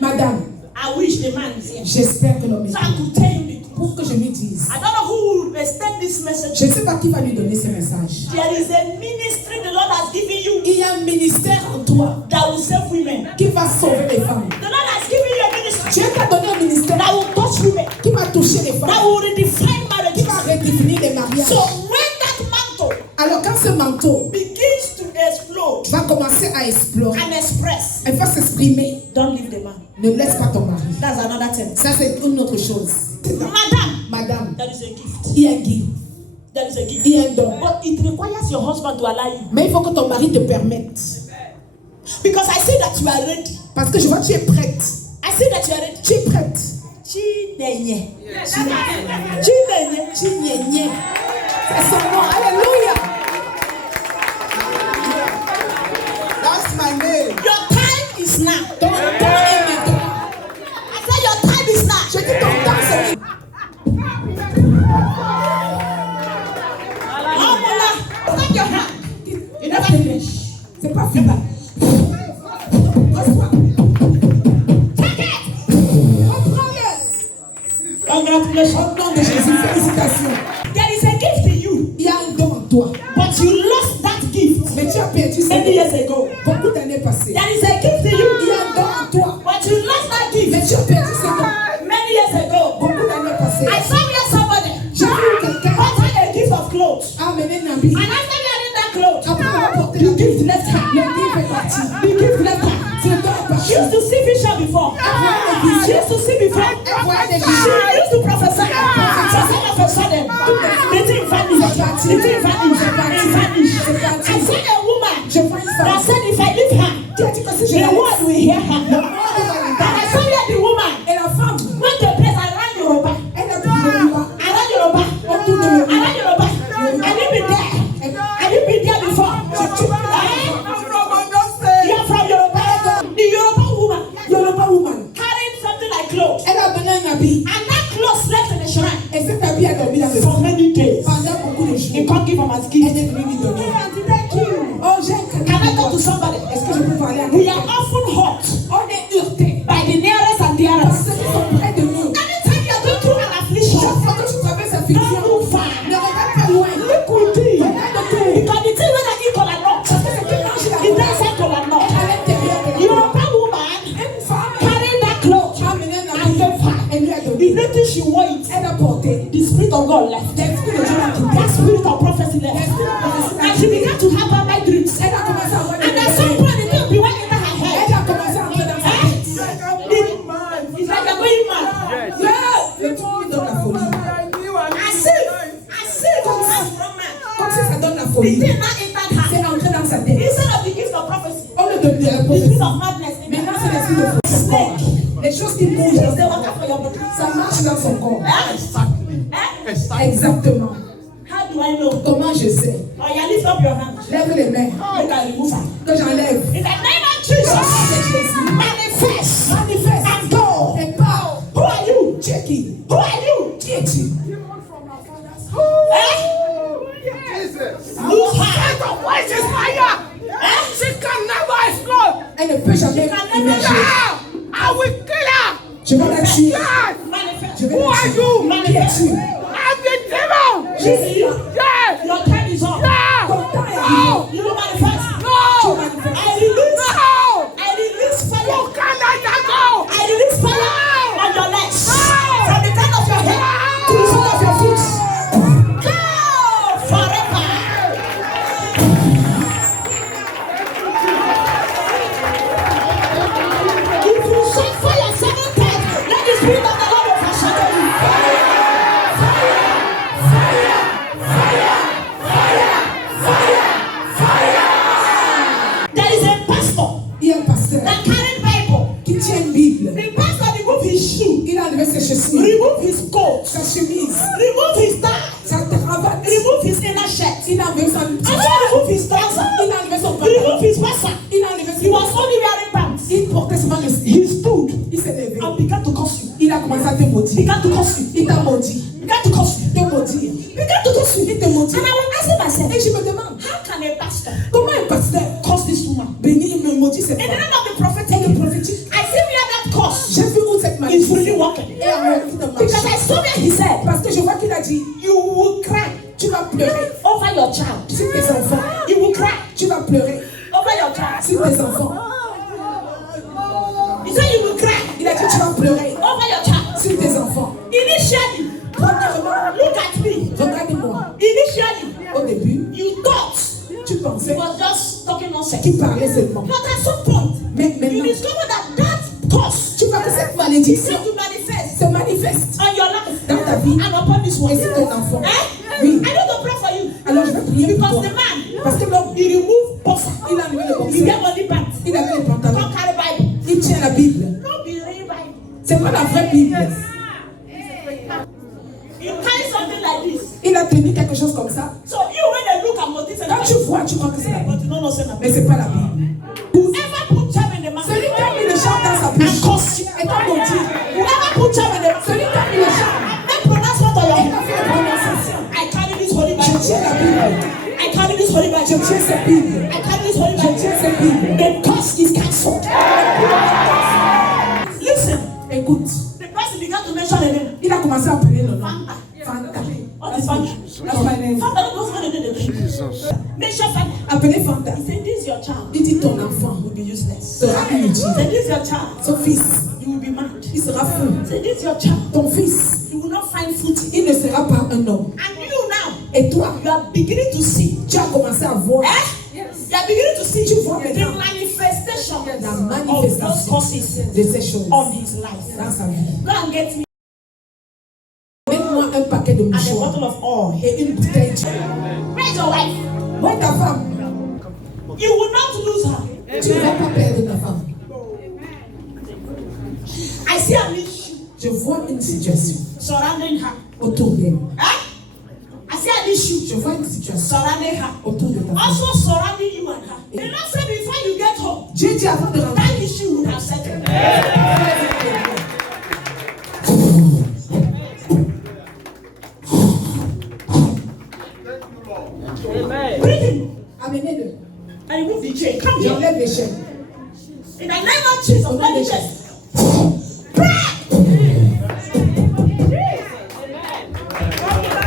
Madame, I wish the man is here. j'espère que l'homme est So là I could tell him the truth. pour que je lui dise. I don't know who will extend this message. Je ne sais pas qui va lui donner ce message. There is a ministry the Lord has given you Il y a un ministère en toi that will save women. qui va sauver les femmes. The Lord has given you a ministry Dieu t'a donné un ministère that will touch women, qui va toucher les that femmes, will redefine qui va marriages. redéfinir les mariages. So when that mantle Alors quand ce manteau begins to explode va commencer à explorer, and express, elle va s'exprimer, don't leave the man. ne laisse pas ton mari. That's another thing. Ça c'est une autre chose. Madam, Madame, there is a gift. il y a un guide, There is a gift. il y a un don. But it requires your husband to allow you. Mais il faut que ton mari te permette. Because I see that you are ready. Parce que je vois que tu es prête. I see that you are ready. Tu es prête. Chinenye. Chinenye. Tu n'y es. C'est son nom. Alléluia. That's my name. Your time is now. Ton temps est maintenant. I said your time is now. Je dis ton temps c'est maintenant. Amala, stop your hand. You never finish. C'est pas fini. Congratulations. Au nom de Jésus, félicitations. There is a gift in you, Il y a un don en toi. but you lost that gift Mais tu as perdu ça many years ago. beaucoup d'années passées. There is a gift in Il y you, a un don en toi. but you lost that gift Mais tu as perdu ce don many years ago. beaucoup d'années passées. I saw here somebody J'ai vu quelqu'un bought a gift of clothes, amener un habit. and after wearing that clothes, Après avoir porté the la gift left her. le livre est parti. The gift left her. Ce don est parti. She used to see vision before. She used to see before. Elle voyait des She visions. used to prophesy. So all of a sudden, the thing vanished. The thing vanished. It vanished. I saw a woman Je vois une that femme said if I leave her, qui a dit que si je the la world will hear her. le monde va And l'entendre. I saw here the woman Et la femme, went to a place around Yoruba. elle a dit Yoruba. Around Yoruba. Around Yoruba. And you been there. And you been there before. You are from Yoruba. The Yoruba woman Yoruba woman. carrying something like clothes. Elle a donné un habit. And that clothes left in the shrine Et cet habit a dormi dans le for many days. pendant beaucoup de He jours. can't give him as Elle gift. est venue lui donner. Thank you. Oh, j'ai Can I talk to somebody? Est-ce que je peux parler à We quelqu'un? are often hurt On est heurté by the nearest and par dearest. ceux qui sont près de nous. Anytime you are going through an affliction, Chaque fois que tu traverses affliction, don't move far. ne regarde pas loin. Look within. Regarde autour. Because the thing whether equal or not, Parce que ce qui mange la it terre does equal or est not. à l'intérieur de la You're terre. a woman Une femme carrying that cloth. a amené un And habit gave her. et lui a The donné. notice she wore it, Elle a porté. the spirit of God left. L'esprit de Dieu l'a quitté. That spirit of prophecy left. L'esprit de prophétie l'a And she quitté. began to have her bad dreams. Elle a commencé à avoir des And at some rêves. point, the thing will be went into her head. Elle a commencé à entrer dans sa tête. It's like you're going mad. Le truc donne la folie. I see comme ça. Comme si ça donne la The folie. thing now entered her. C'est entré dans sa tête. Instead of the gift of prophecy, On le donne de la the prophétie. spirit of madness. Maintenant, c'est l'esprit de folie. Les choses qui bougent, It's the water for your body. ça marche dans son corps. Eh? Exactement. How do I know? Comment je sais? Oh, you lift up your hand. Lève les mains. You can remove her. Que j'enlève. In the name of Jesus, Jésus. manifest. Manifeste. And go. Et parle. Who are you? Tu es qui? Who are you? Qui es-tu? Eh? Lose her. Elle ne peut jamais émerger. Je vais la tuer. Manifest. Je vais la tuer. Qui es-tu? Jesus. Your time is up. Ton temps est arrivé. You will manifest. Tu manifestes. I release fire. I release fire on your legs. From the crown of your head to the sole of your feet. Go forever. If you set fire 7 times, let the spirit of the Lord overshadow you. sa chemise, remove his tie, sa cravate, remove his inner shirt, il a enlevé son remove his trouser, il a enlevé son remove pantalon, his boxer. il a enlevé He son was only wearing pants. il portait seulement le style. He stood Il s'est levé, and began to curse you. il a commencé à te maudire, Began to curse you. il t'a maudit, Began to curse you. te maudire, Began to curse you. il te maudit. And I was asking myself, Et je me demande, how can a pastor comment un pasteur curse this woman? bénit et me maudit cette In the femme? name of the prophetic, Et le prophétique, I see where that curse j'ai vu où cette is malédiction really working. est en train de Because marcher. I saw where he said, Parce que je vois qu'il a dit, you will cry tu vas pleurer over your child. sur tes enfants, You will cry tu vas pleurer over your child. sur tes enfants. He said you will cry Il a dit, tu vas pleurer over your child. sur tes enfants. Initially, Premièrement, look at me. regarde-moi. Initially, Au début, you thought tu he pensais was just talking nonsense. qu'il parlait seulement. But at some point, Mais you maintenant, discover that curse tu vois que cette is malédiction going to manifest se manifeste on your life dans ta vie and upon this one. et sur ton enfant. Eh? Oui. I need to pray for you. Alors je vais prier pour Because toi. the man, Parce que l'homme, he removed boxer. il a enlevé le He boxer, gave only pants. il avait les pantalons, Don't carry Bible. il tient la Bible. Don't be reading Bible. C'est pas la vraie Bible. You carry something like this. Il a tenu quelque chose comme ça. So you when they look at Moses and Quand tu vois, tu crois que c'est la but Bible. you don't know say na Mais c'est pas la Bible. whoever put charm in the man Celui qui a mis le charme dans sa and bouche curse you. est un maudit. Whoever put charm in the man, Celui qui a mis le charme, make pronouncement on your il a head. fait une prononciation. I carry this holy Je Bible. tiens la Bible. I carry this holy Je Bible. tiens cette Bible. I carry this holy Je tiens Bible. cette Bible. The curse is cancelled. Listen, Écoute, the person began to mention the name. il a commencé à appeler le nom. Fanta. Fanta. What is Fanta? That's my name. Fanta knows what to do. Mention Fanta. Appelez Fanta. He said, this is your child. Il dit ton enfant Will be useless. sera He inutile. said, this is your child. Son fils, You will be mad. il sera fou. He said, this is your child. Ton fils, You will not find footing. il ne sera pas un homme. And you now, Et toi, you are beginning to see. tu as commencé à voir Eh? You are beginning to see Tu vois the maintenant manifestation la of those manifestation causes de ces choses on his life. dans sa vie. Go and get me Donne-moi un paquet de and a mouchoirs bottle of oil. et une bouteille. Where's your wife? Moi, ta femme, You will not lose her. tu ne vas pas perdre ta femme. I see an issue Je vois une situation surrounding her. autour d'elle. Huh? I see an issue Je vois une situation surrounding her. autour de ta femme. Also surrounding you and her. The Lord said before you get home, Dieu dit avant de rentrer. that issue would have settled. Bring him Amenez-le. and remove the chain. Come here. J'enlève les chaînes. In the name of Jesus, let me just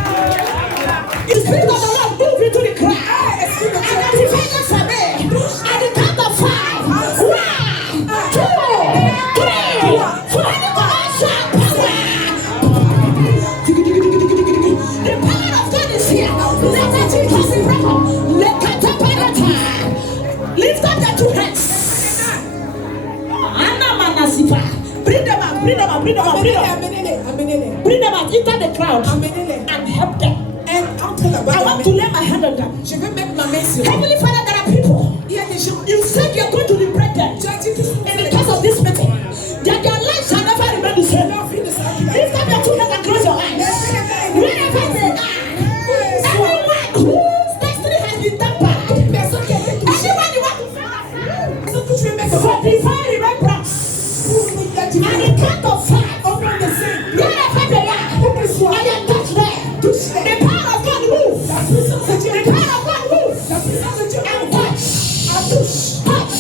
the Spirit of the Lord move into the crowd. And activate the family. At the count of 5. 1, 2, 3, 4. The power of God is here. Let the Jesus be broken. Let the power lift up the two hands. Bring them out, bring them out, bring them out, bring them out. Amenez-les, amenez-les. Bring them out, enter the crowd Amenez-les. and help them. Entre là-bas. I want to lay my hand on them. Je vais mettre ma main sur eux. Heavenly Father, there are people. Il y a des gens. You said you're going to liberate them. Tu as dit qu'ils sont In the course of this meeting, that their lives shall never remain the same. leur vie ne sera plus la Lift up your two hands and close your eyes. Wherever they are, anyone whose destiny has been tampered, personne qui a été touchée. anyone you want to find, Personne que tu veux mettre for divine remembrance, pour une at activité. the count of 5, Au nom de cinq. wherever they are, I am touched there. The power of God move. La puissance de Dieu. The power of God move. La puissance de Dieu. And touch. À touche. Touch.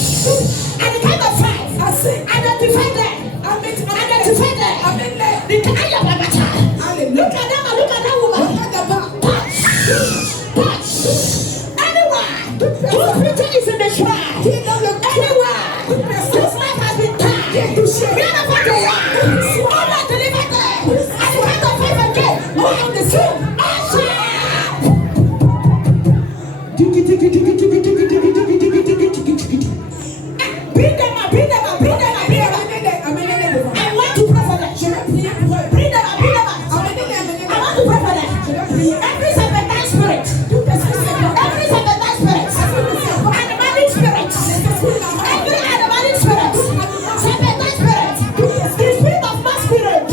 At the count of 5, À cinq. identify them. Identify them. Amène-les. The eye of Abata. Alléluia. Look at them and look at that woman. Regarde là-bas. Touch. Touch. Anyone whose future is in the shrine. Qui est dans le cœur. Anyone whose life has been touched. Wherever they are. Oh Lord, deliver them. At the count of 5 again. Oh, on the soul. Bring them up, bring them up, bring them up, bring them up. Amenez-les. Amenez-les devant. I want to pray for them. Je vais prier pour eux. Bring them up, bring them up. Amenez-les, I amenez-les. want to pray for them. Je vais prier. Every serpentine spirit, Tout esprit séparé. every serpentine spirit, animalic spirit, every animalic spirit, serpentine spirit, the spirit of mass spirit,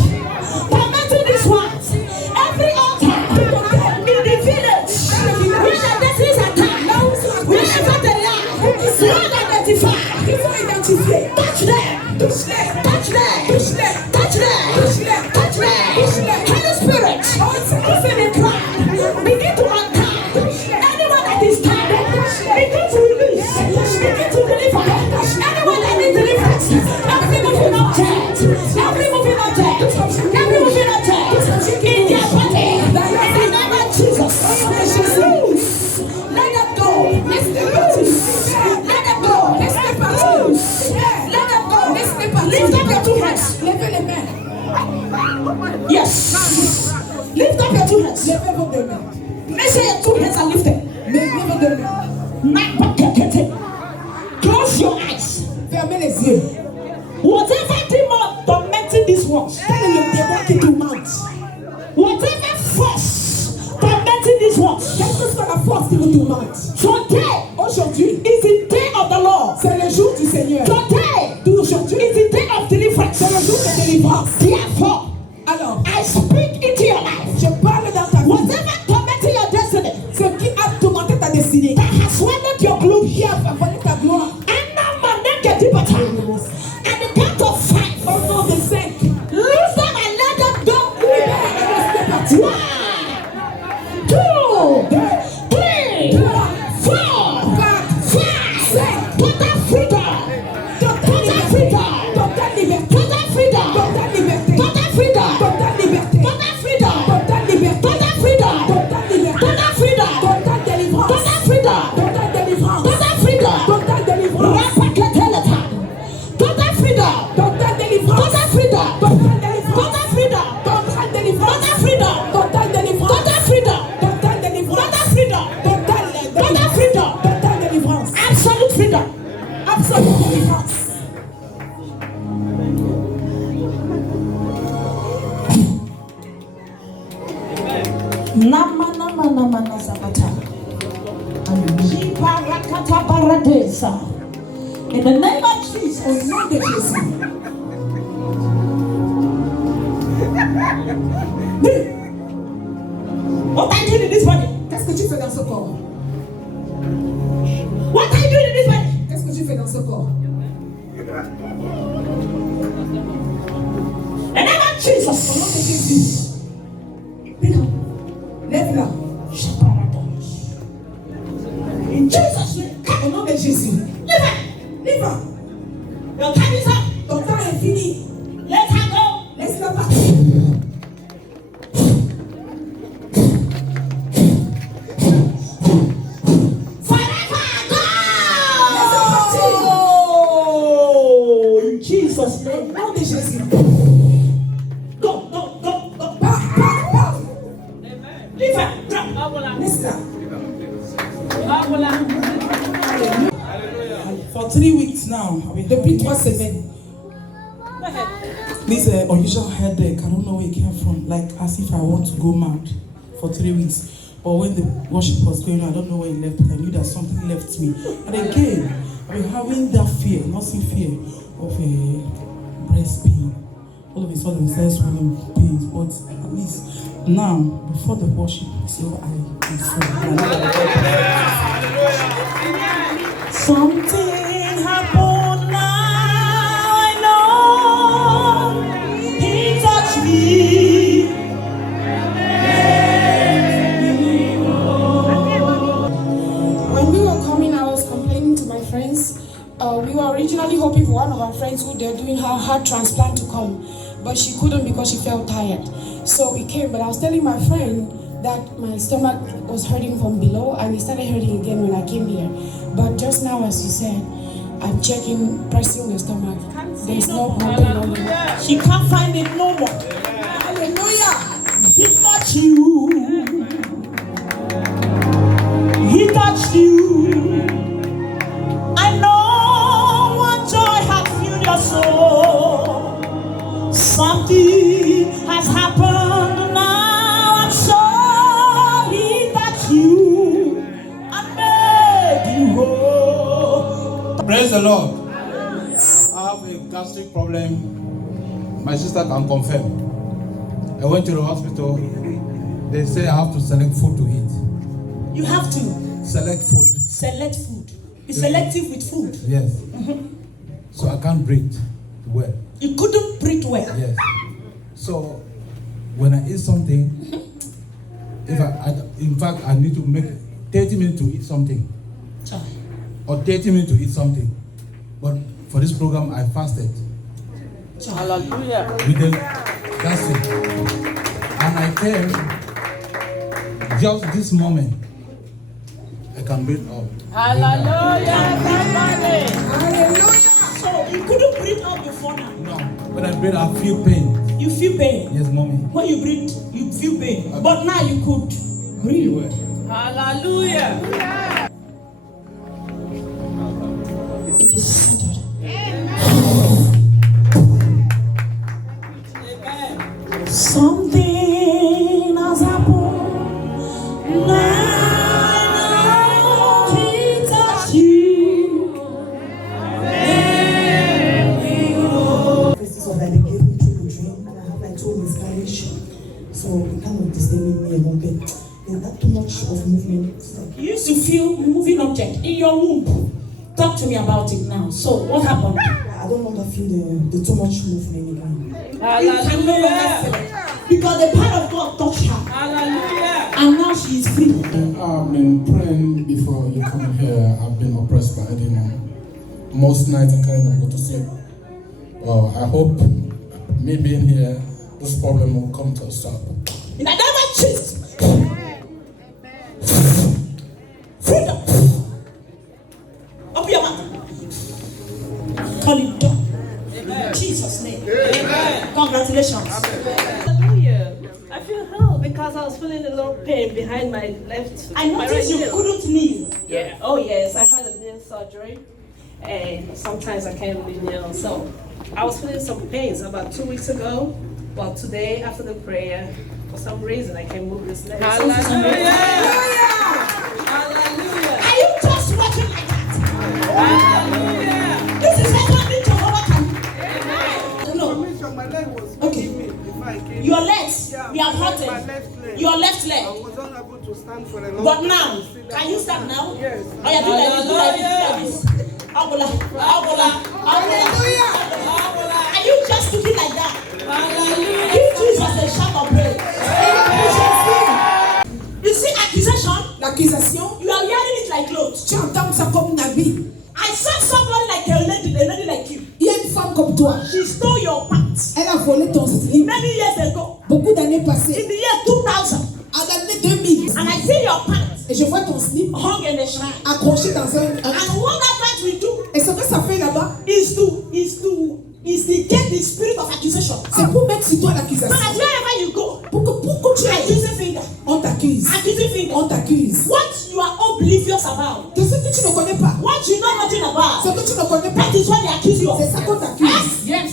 tormenting this one, Lift up your two hands. Levez vos deux mains. Make sure your two hands are lifted. Levez vos deux mains. Close your eyes. Fermez les yeux. Whatever demon tormenting this one, Quel est le démon qui tourmente? whatever force tormenting this one, Quelle que soit la force qui vous tourmente. today Aujourd'hui, is the day of the Lord. c'est le jour du Seigneur. Today Aujourd'hui, is the day of deliverance. c'est le jour de délivrance. Therefore, Alors, I speak into your life. je parle dans ta vie. Whatever tormenting your destiny, Ce qui a tourmenté ta destinée, that has swallowed your glory, qui a volé ta gloire, and now my name get deeper. At the count of 5, au nom de 5, lose them and let them go. restez parti. 1, 2, 3, 4, 5, total freedom. Total freedom. Totale liberté. Total freedom. Totale liberté. Total freedom. Totale liberté. Total freedom. Totale liberté. Total freedom. Totale liberté. Total freedom. Totale délivrance. Total freedom. Totale délivrance. Total freedom. Totale délivrance. Rapakateleta. Total freedom. Totale délivrance. Total freedom. Totale délivrance. Total freedom. Totale délivrance. Total freedom. Totale délivrance. Total freedom. Totale délivrance. Total freedom. Totale Total freedom. Totale délivrance. Absolute freedom. Absolue délivrance. Nama sabata. Shiparakata paradesa. In the name of Jesus. Au nom de Jésus. What are you doing in this body? Qu'est-ce que tu fais dans ce corps? What are you doing in this body? Qu'est-ce que tu fais dans ce corps? In the name of Au nom de Jesus. Jésus. Lève-la. In Jesus' name. Au nom de Jésus. Live it. Libre. Your time is up. Ton temps est fini. Let her go. Laisse-la partir. Forever Laisse-la go. In Jesus' Au name. nom de Jésus. Go. Pars, pars, pars. Live it. Drop. Laisse-la. For 3 weeks now, I've been Depuis having 3 semaines. this unusual headache. I don't know where it came from. Like as if I want to go mad for 3 weeks. But when the worship was going on, I don't know where it left. I knew that something left me. And again, I've been having that fear, nothing fear of a breast pain. All of a sudden, it says swollen pains. But at least now, before the worship, so I something happened now. I know He touched me. When we were coming, I was complaining to my friends. We were originally hoping for one of our friends who they're doing her heart transplant to come, but she couldn't because she felt tired. So we came, but I was telling my friend that my stomach was hurting from below and it started hurting again when I came here. But just now, as you said, I'm checking, pressing the stomach. There's no pumping on it. She can't find it no more. Alléluia. He touched you. He touched you. I know what joy has filled your soul. Something has happened now. I'm sure He touched you and made you whole. Praise the Lord. I have a gastric problem. My sister can confirm. I went to the hospital. They say I have to select food to eat. You have to Select food. select food. Be selective with food. Yes. So I can't breathe well. You couldn't breathe well. Yes. So when I eat something, if in fact I need to make 30 minutes to eat something. Or 30 minutes to eat something. But for this program I fasted. Hallelujah. That's it. And I came just this moment. I can breathe up. Alléluia. So you couldn't breathe out before now. No, when I breathe, I feel pain. You feel pain. Yes, mommy. When you breathe, you you feel pain. But now you could breathe. Hallelujah. It is settled. Something has happened. Now he touched you. This is what I gave me through the dream, and I have like 2 miscarriage. So it kind of disturbing me a little bit. There's not too much of movement. It's like, You used to feel moving object in your womb. Talk to me about it now. So what happened? I don't longer feel the too much movement again. You can no longer feel it. Because the power of God touched her. Hallelujah. And now she is free. I've been praying before you come here. I've been oppressed by edema. Most nights I can't even go to sleep. I hope me being here, this problem will come to a stop. In the name of Jesus. Freedom. Open your mouth. Call it done. In Jesus' name. Amen. Congratulations. Hallelujah. I feel held because I was feeling a little pain behind my left. I my noticed you nail. couldn't kneel. Yeah. Oh yes, I had a nail surgery, and sometimes I can't really kneel. So I was feeling some pains about 2 weeks ago. Well, today after the prayer, for some reason I can move this leg. Hallelujah. Hallelujah. Are you just walking like that? Hallelujah. This is what Jehovah can do. No. My leg was Okay. me before I came. Your legs, Yeah, we have my hurt left it. leg. Your left I leg. was unable to stand for a long But time. now, can you stand now? Yes. Oh, yeah, do like this, do like this, do like this. Abola, abola, abola. Are you just looking like that? Hallelujah. Give Jesus a shout of praise. You see accusation? L'accusation, You are wearing it like clothes. tu entends ça comme une habit. I saw someone like a lady like you. Il y a une femme comme toi. She stole your pants Elle a volé ton slip many years ago, beaucoup d'années in passées. the year 2000. En l'année 2000. And I see your pants Et je vois ton slip hung in the shrine. accroché dans un. And what that pants will do Et ce que ça fait là-bas, is to get the spirit of accusation. c'est pour mettre sur toi So l'accusation. that wherever you go, Pour que tu ailles, accusing finger, on t'accuse. accusing finger. On t'accuse. What you are oblivious about, De ce que tu ne connais pas. what you know nothing Ce about, que tu ne connais pas. that is what they accuse you of. C'est ça qu'on t'accuse. Yes.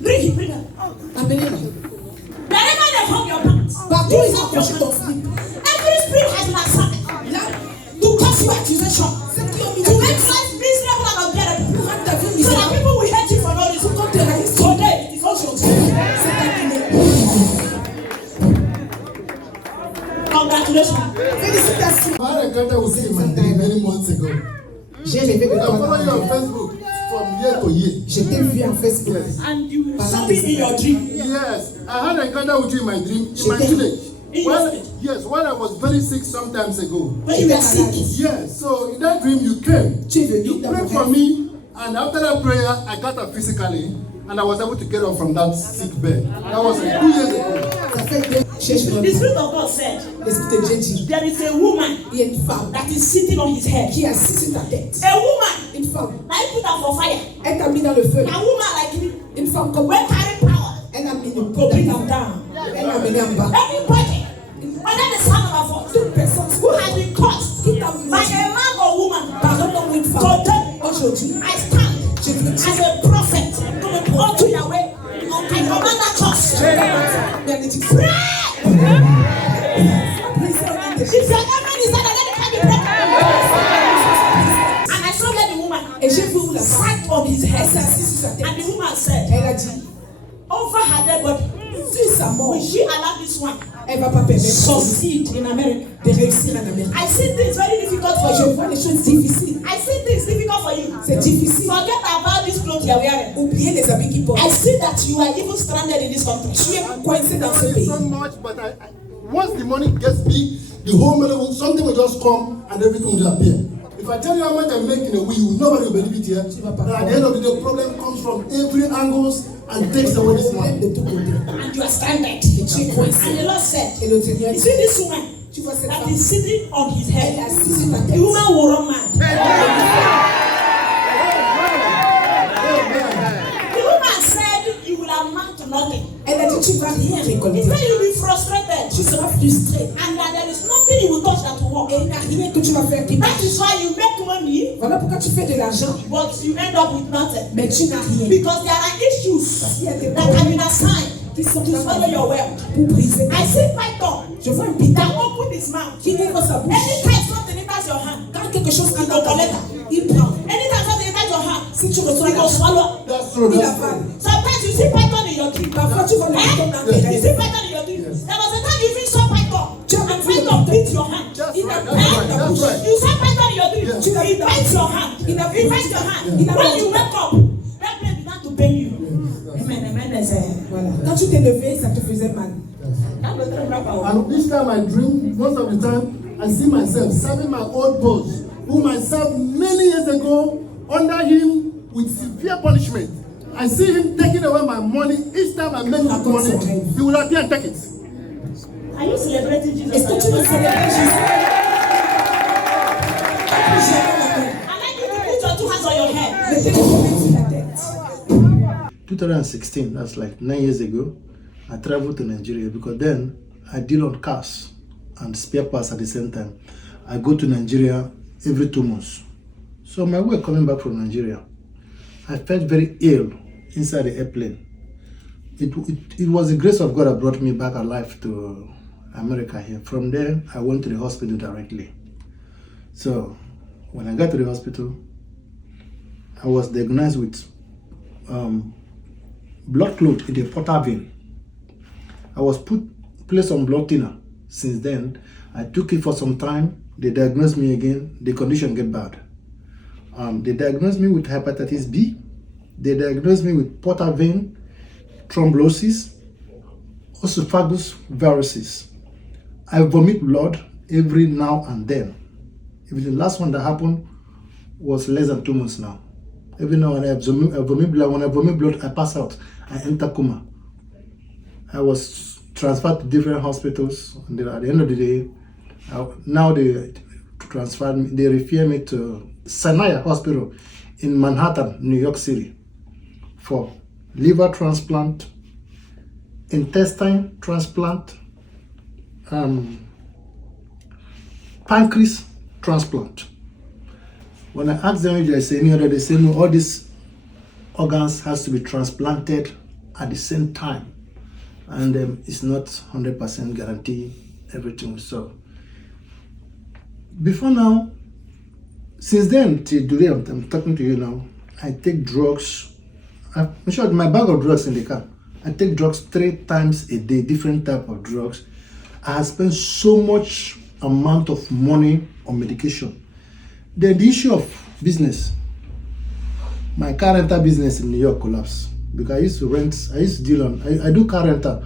Bring it, bring it. Amenez-la. Wherever they hung your pants, Partout ils ont accroché ton slip. every spirit has been assigned Là, to cause you accusation, ceux qui ont mis to make l'accusation life miserable and unbearable, pour rendre ta vie so that misérable. people will hate you for no reason. Quand tu réalises Today, it is also true. c'est terminé. Congratulations. Félicitations. I had a encounter with him many months ago. J'ai rêvé de I follow toi. you on Facebook from year to year. Je t'ai vu en Facebook. And you saw me in your dream. Yes, I had an encounter with you in my dream, in my She did. village. In your When, village? yes, when I was very sick some times ago. When you were sick. Yes, so in that dream you came. Tu es venu You dans mon prayed for rêve. me, and after that prayer, I got up physically, and I was able to get up from that sick bed. That was 2 years ago. Ça fait 2 jours. The Spirit of God said, L'Esprit de Dieu dit, there is a woman il y a une femme that is sitting on his head. qui est assise sur ta tête. A woman, Une femme. I put her for fire. Elle t'a mis dans le feu. A woman like me, Une femme comme when carry power, elle a mis le go bring them down. Elle l'a amené en bas. Everybody, under the sound of our voice, Toute personne who has been cursed qui t'a by a man or woman, par un homme ou une femme. today, Aujourd'hui, I stand je te dis, as a prophet unto Yahweh. I command that curse. bénédiction. Pray. Please, on dit If your amen is that, let it can be broken. And I saw where the woman Et j'ai vu où la femme. sat on his Elle head. s'est assise sur sa And tête. the woman said, Elle a dit, over her dead body, sur sa mort, will she allow this one elle va pas permettre succeed in America? de réussir en Amérique. I see things very difficult for Je you. vois les choses difficiles. I see things difficult for you. C'est difficile. Forget about this clothes you are wearing. Oubliez les habits qui portent. I see that you are even stranded in this country. Tu es coincé dans ce Thank you pays. so much, but once the money gets big, the whole money will, something will just come and everything will appear. If I tell you how much I make in a week, nobody will believe it here. But at the end of the day, the problem comes from every angles and takes away this Problème money. de tous côtés. And you are stranded. Et tu es coincé. And the Lord said, Et le Seigneur you dit, see this woman tu vois cette that femme, is sitting on his elle est head. assise sur ta The tête. woman will run mad. tu vas rien récolter. It's when you'll be frustrated. Tu seras frustré. And that there is nothing you will touch that will work. Et il n'y a rien que tu vas faire qui That marche. is why you make money, Voilà pourquoi tu fais de l'argent, but you end up with nothing. mais tu n'as rien. Because there are issues Parce qu'il y a des that have problèmes been assigned qui sont to swallow your wealth. pour briser. I see Python Je vois un python that open his mouth. qui ouvre sa bouche. Anytime something enters your hand, Quand quelque chose il entre dans ta collect. lettre, il prend. Anytime something enters your hand, Si tu reçois he go l'argent, swallow. That's true. il That's avale. true. Sometimes you see Python in your dream. Parfois tu vois le python dans tes You see rêves. Python in your dream. There was a time you even saw Python, and Python beat your hand. That's Il right. a That's right. ta That's bouche. right. You saw Python in your dream. Yes. He bites your hand. He bites your hand. When you wake up, that place began to pain you. Amen. Amen. Voilà. Quand tu t'es levé, ça te faisait mal. And each time I dream, most of the time, I see myself serving my old boss, whom I served many years ago under him with severe punishment. I see him taking away my money. Each time I make that money, he will appear and take it. Are you celebrating Jesus? Est-ce que tu veux célébrer Jésus? I like you to put your 2 hands on your head. Mettez les mains sur la tête. 2016, that's like 9 years ago, I traveled to Nigeria because then I deal on cars and spare parts at the same time. I go to Nigeria every 2 months. So my way coming back from Nigeria, I felt very ill inside the airplane. It was the grace of God that brought me back alive to America here. From there, I went to the hospital directly. So when I got to the hospital, I was diagnosed with blood clot in the portal vein. I was placed on blood thinner. Since then, I took it for some time. They diagnosed me again. The condition get bad. They diagnosed me with hepatitis B. They diagnosed me with portal vein thrombosis, esophagus viruses. I vomit blood every now and then. Even the last one that happened was less than 2 months now. Every now and then I vomit blood. When I vomit blood, I pass out. I enter coma. I was transferred to different hospitals. And at the end of the day, now they transferred me. They refer me to Sinai Hospital in Manhattan, New York City, for liver transplant, intestine transplant, pancreas transplant. When I asked them if there's any other, they say no, all these organs has to be transplanted at the same time, and it's not 100% guarantee everything. So before now, since then till today, I'm talking to you now, I take drugs. I'm sure my bag of drugs in the car. I take drugs 3 times a day, different type of drugs. I have spent so much amount of money on medication. Then the issue of business. My car rental business in New York collapsed because I used to deal on, I do car rental,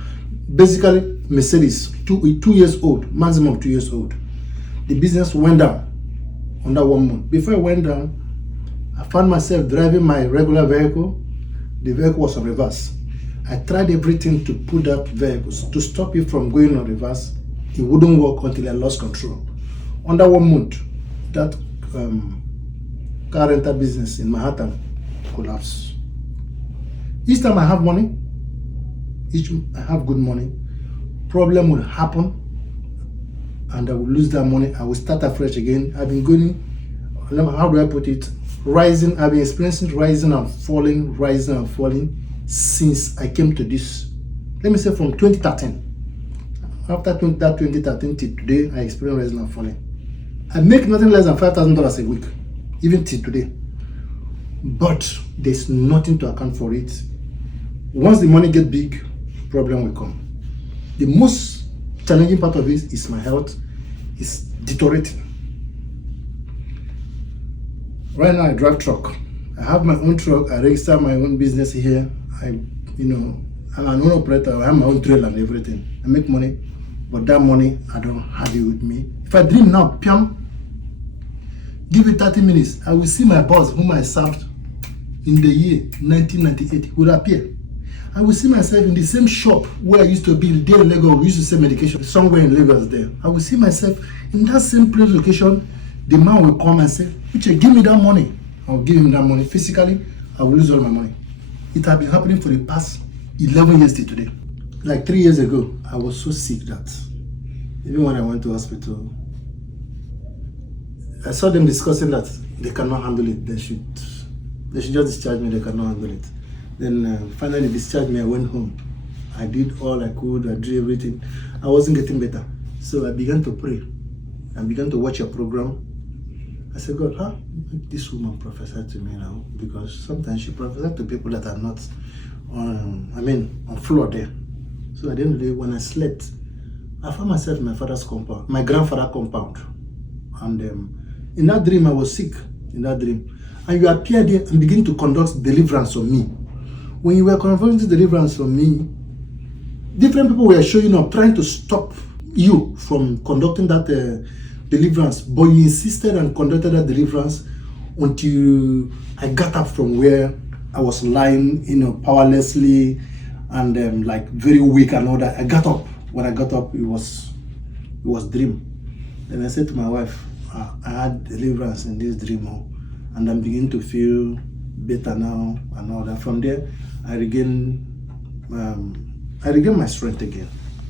basically Mercedes, 2 years old, maximum 2 years old. The business went down under 1 month. Before it went down, I found myself driving my regular vehicle. The vehicle was on reverse. I tried everything to put that vehicle, to stop it from going on reverse. It wouldn't work until I lost control. Under 1 month, that car rental business in Manhattan collapsed. Each time I have money, I have good money, problem will happen and I will lose that money. I will start afresh again. I've been going, how do I put it? Rising, I've been experiencing rising and falling since I came to this. Let me say from 2013. After 2013 till today, I experience rising and falling. I make nothing less than $5,000 a week, even till today. But there's nothing to account for it. Once the money gets big, problem will come. The most challenging part of it is my health is deteriorating. Right now I drive truck. I have my own truck. I register my own business here. I'm an owner operator. I have my own trailer and everything. I make money, but that money I don't have it with me. If I dream now, piam, give it 30 minutes, I will see my boss whom I served in the year 1998 will appear. I will see myself in the same shop where I used to be there in Lagos. We used to sell medication somewhere in Lagos there. I will see myself in that same place location. The man will come and say, Uche, give me that money. I will give him that money. Physically, I will lose all my money. It has been happening for the past 11 years till today. like 3 years ago, I was so sick that even when I went to hospital, I saw them discussing that they cannot handle it. They should just discharge me. They cannot handle it. Then finally discharged me. I went home. I did all I could. I did everything. I wasn't getting better. So I began to pray. I began to watch your program. I said, God, how this woman prophesied to me now? Because sometimes she prophesied to people that are not on floor there. So at the end of the day, when I slept, I found myself in my father's compound, my grandfather's compound. And in that dream, I was sick. In that dream. And you appeared there and began to conduct deliverance on me. When you were conducting deliverance on me, different people were showing up, trying to stop you from conducting that deliverance. But you insisted and conducted that deliverance until I got up from where I was lying, powerlessly and like very weak and all that. I got up. When I got up, it was dream. Then I said to my wife, I had deliverance in this dream, and I'm beginning to feel better now and all that. From there, I regained my strength again.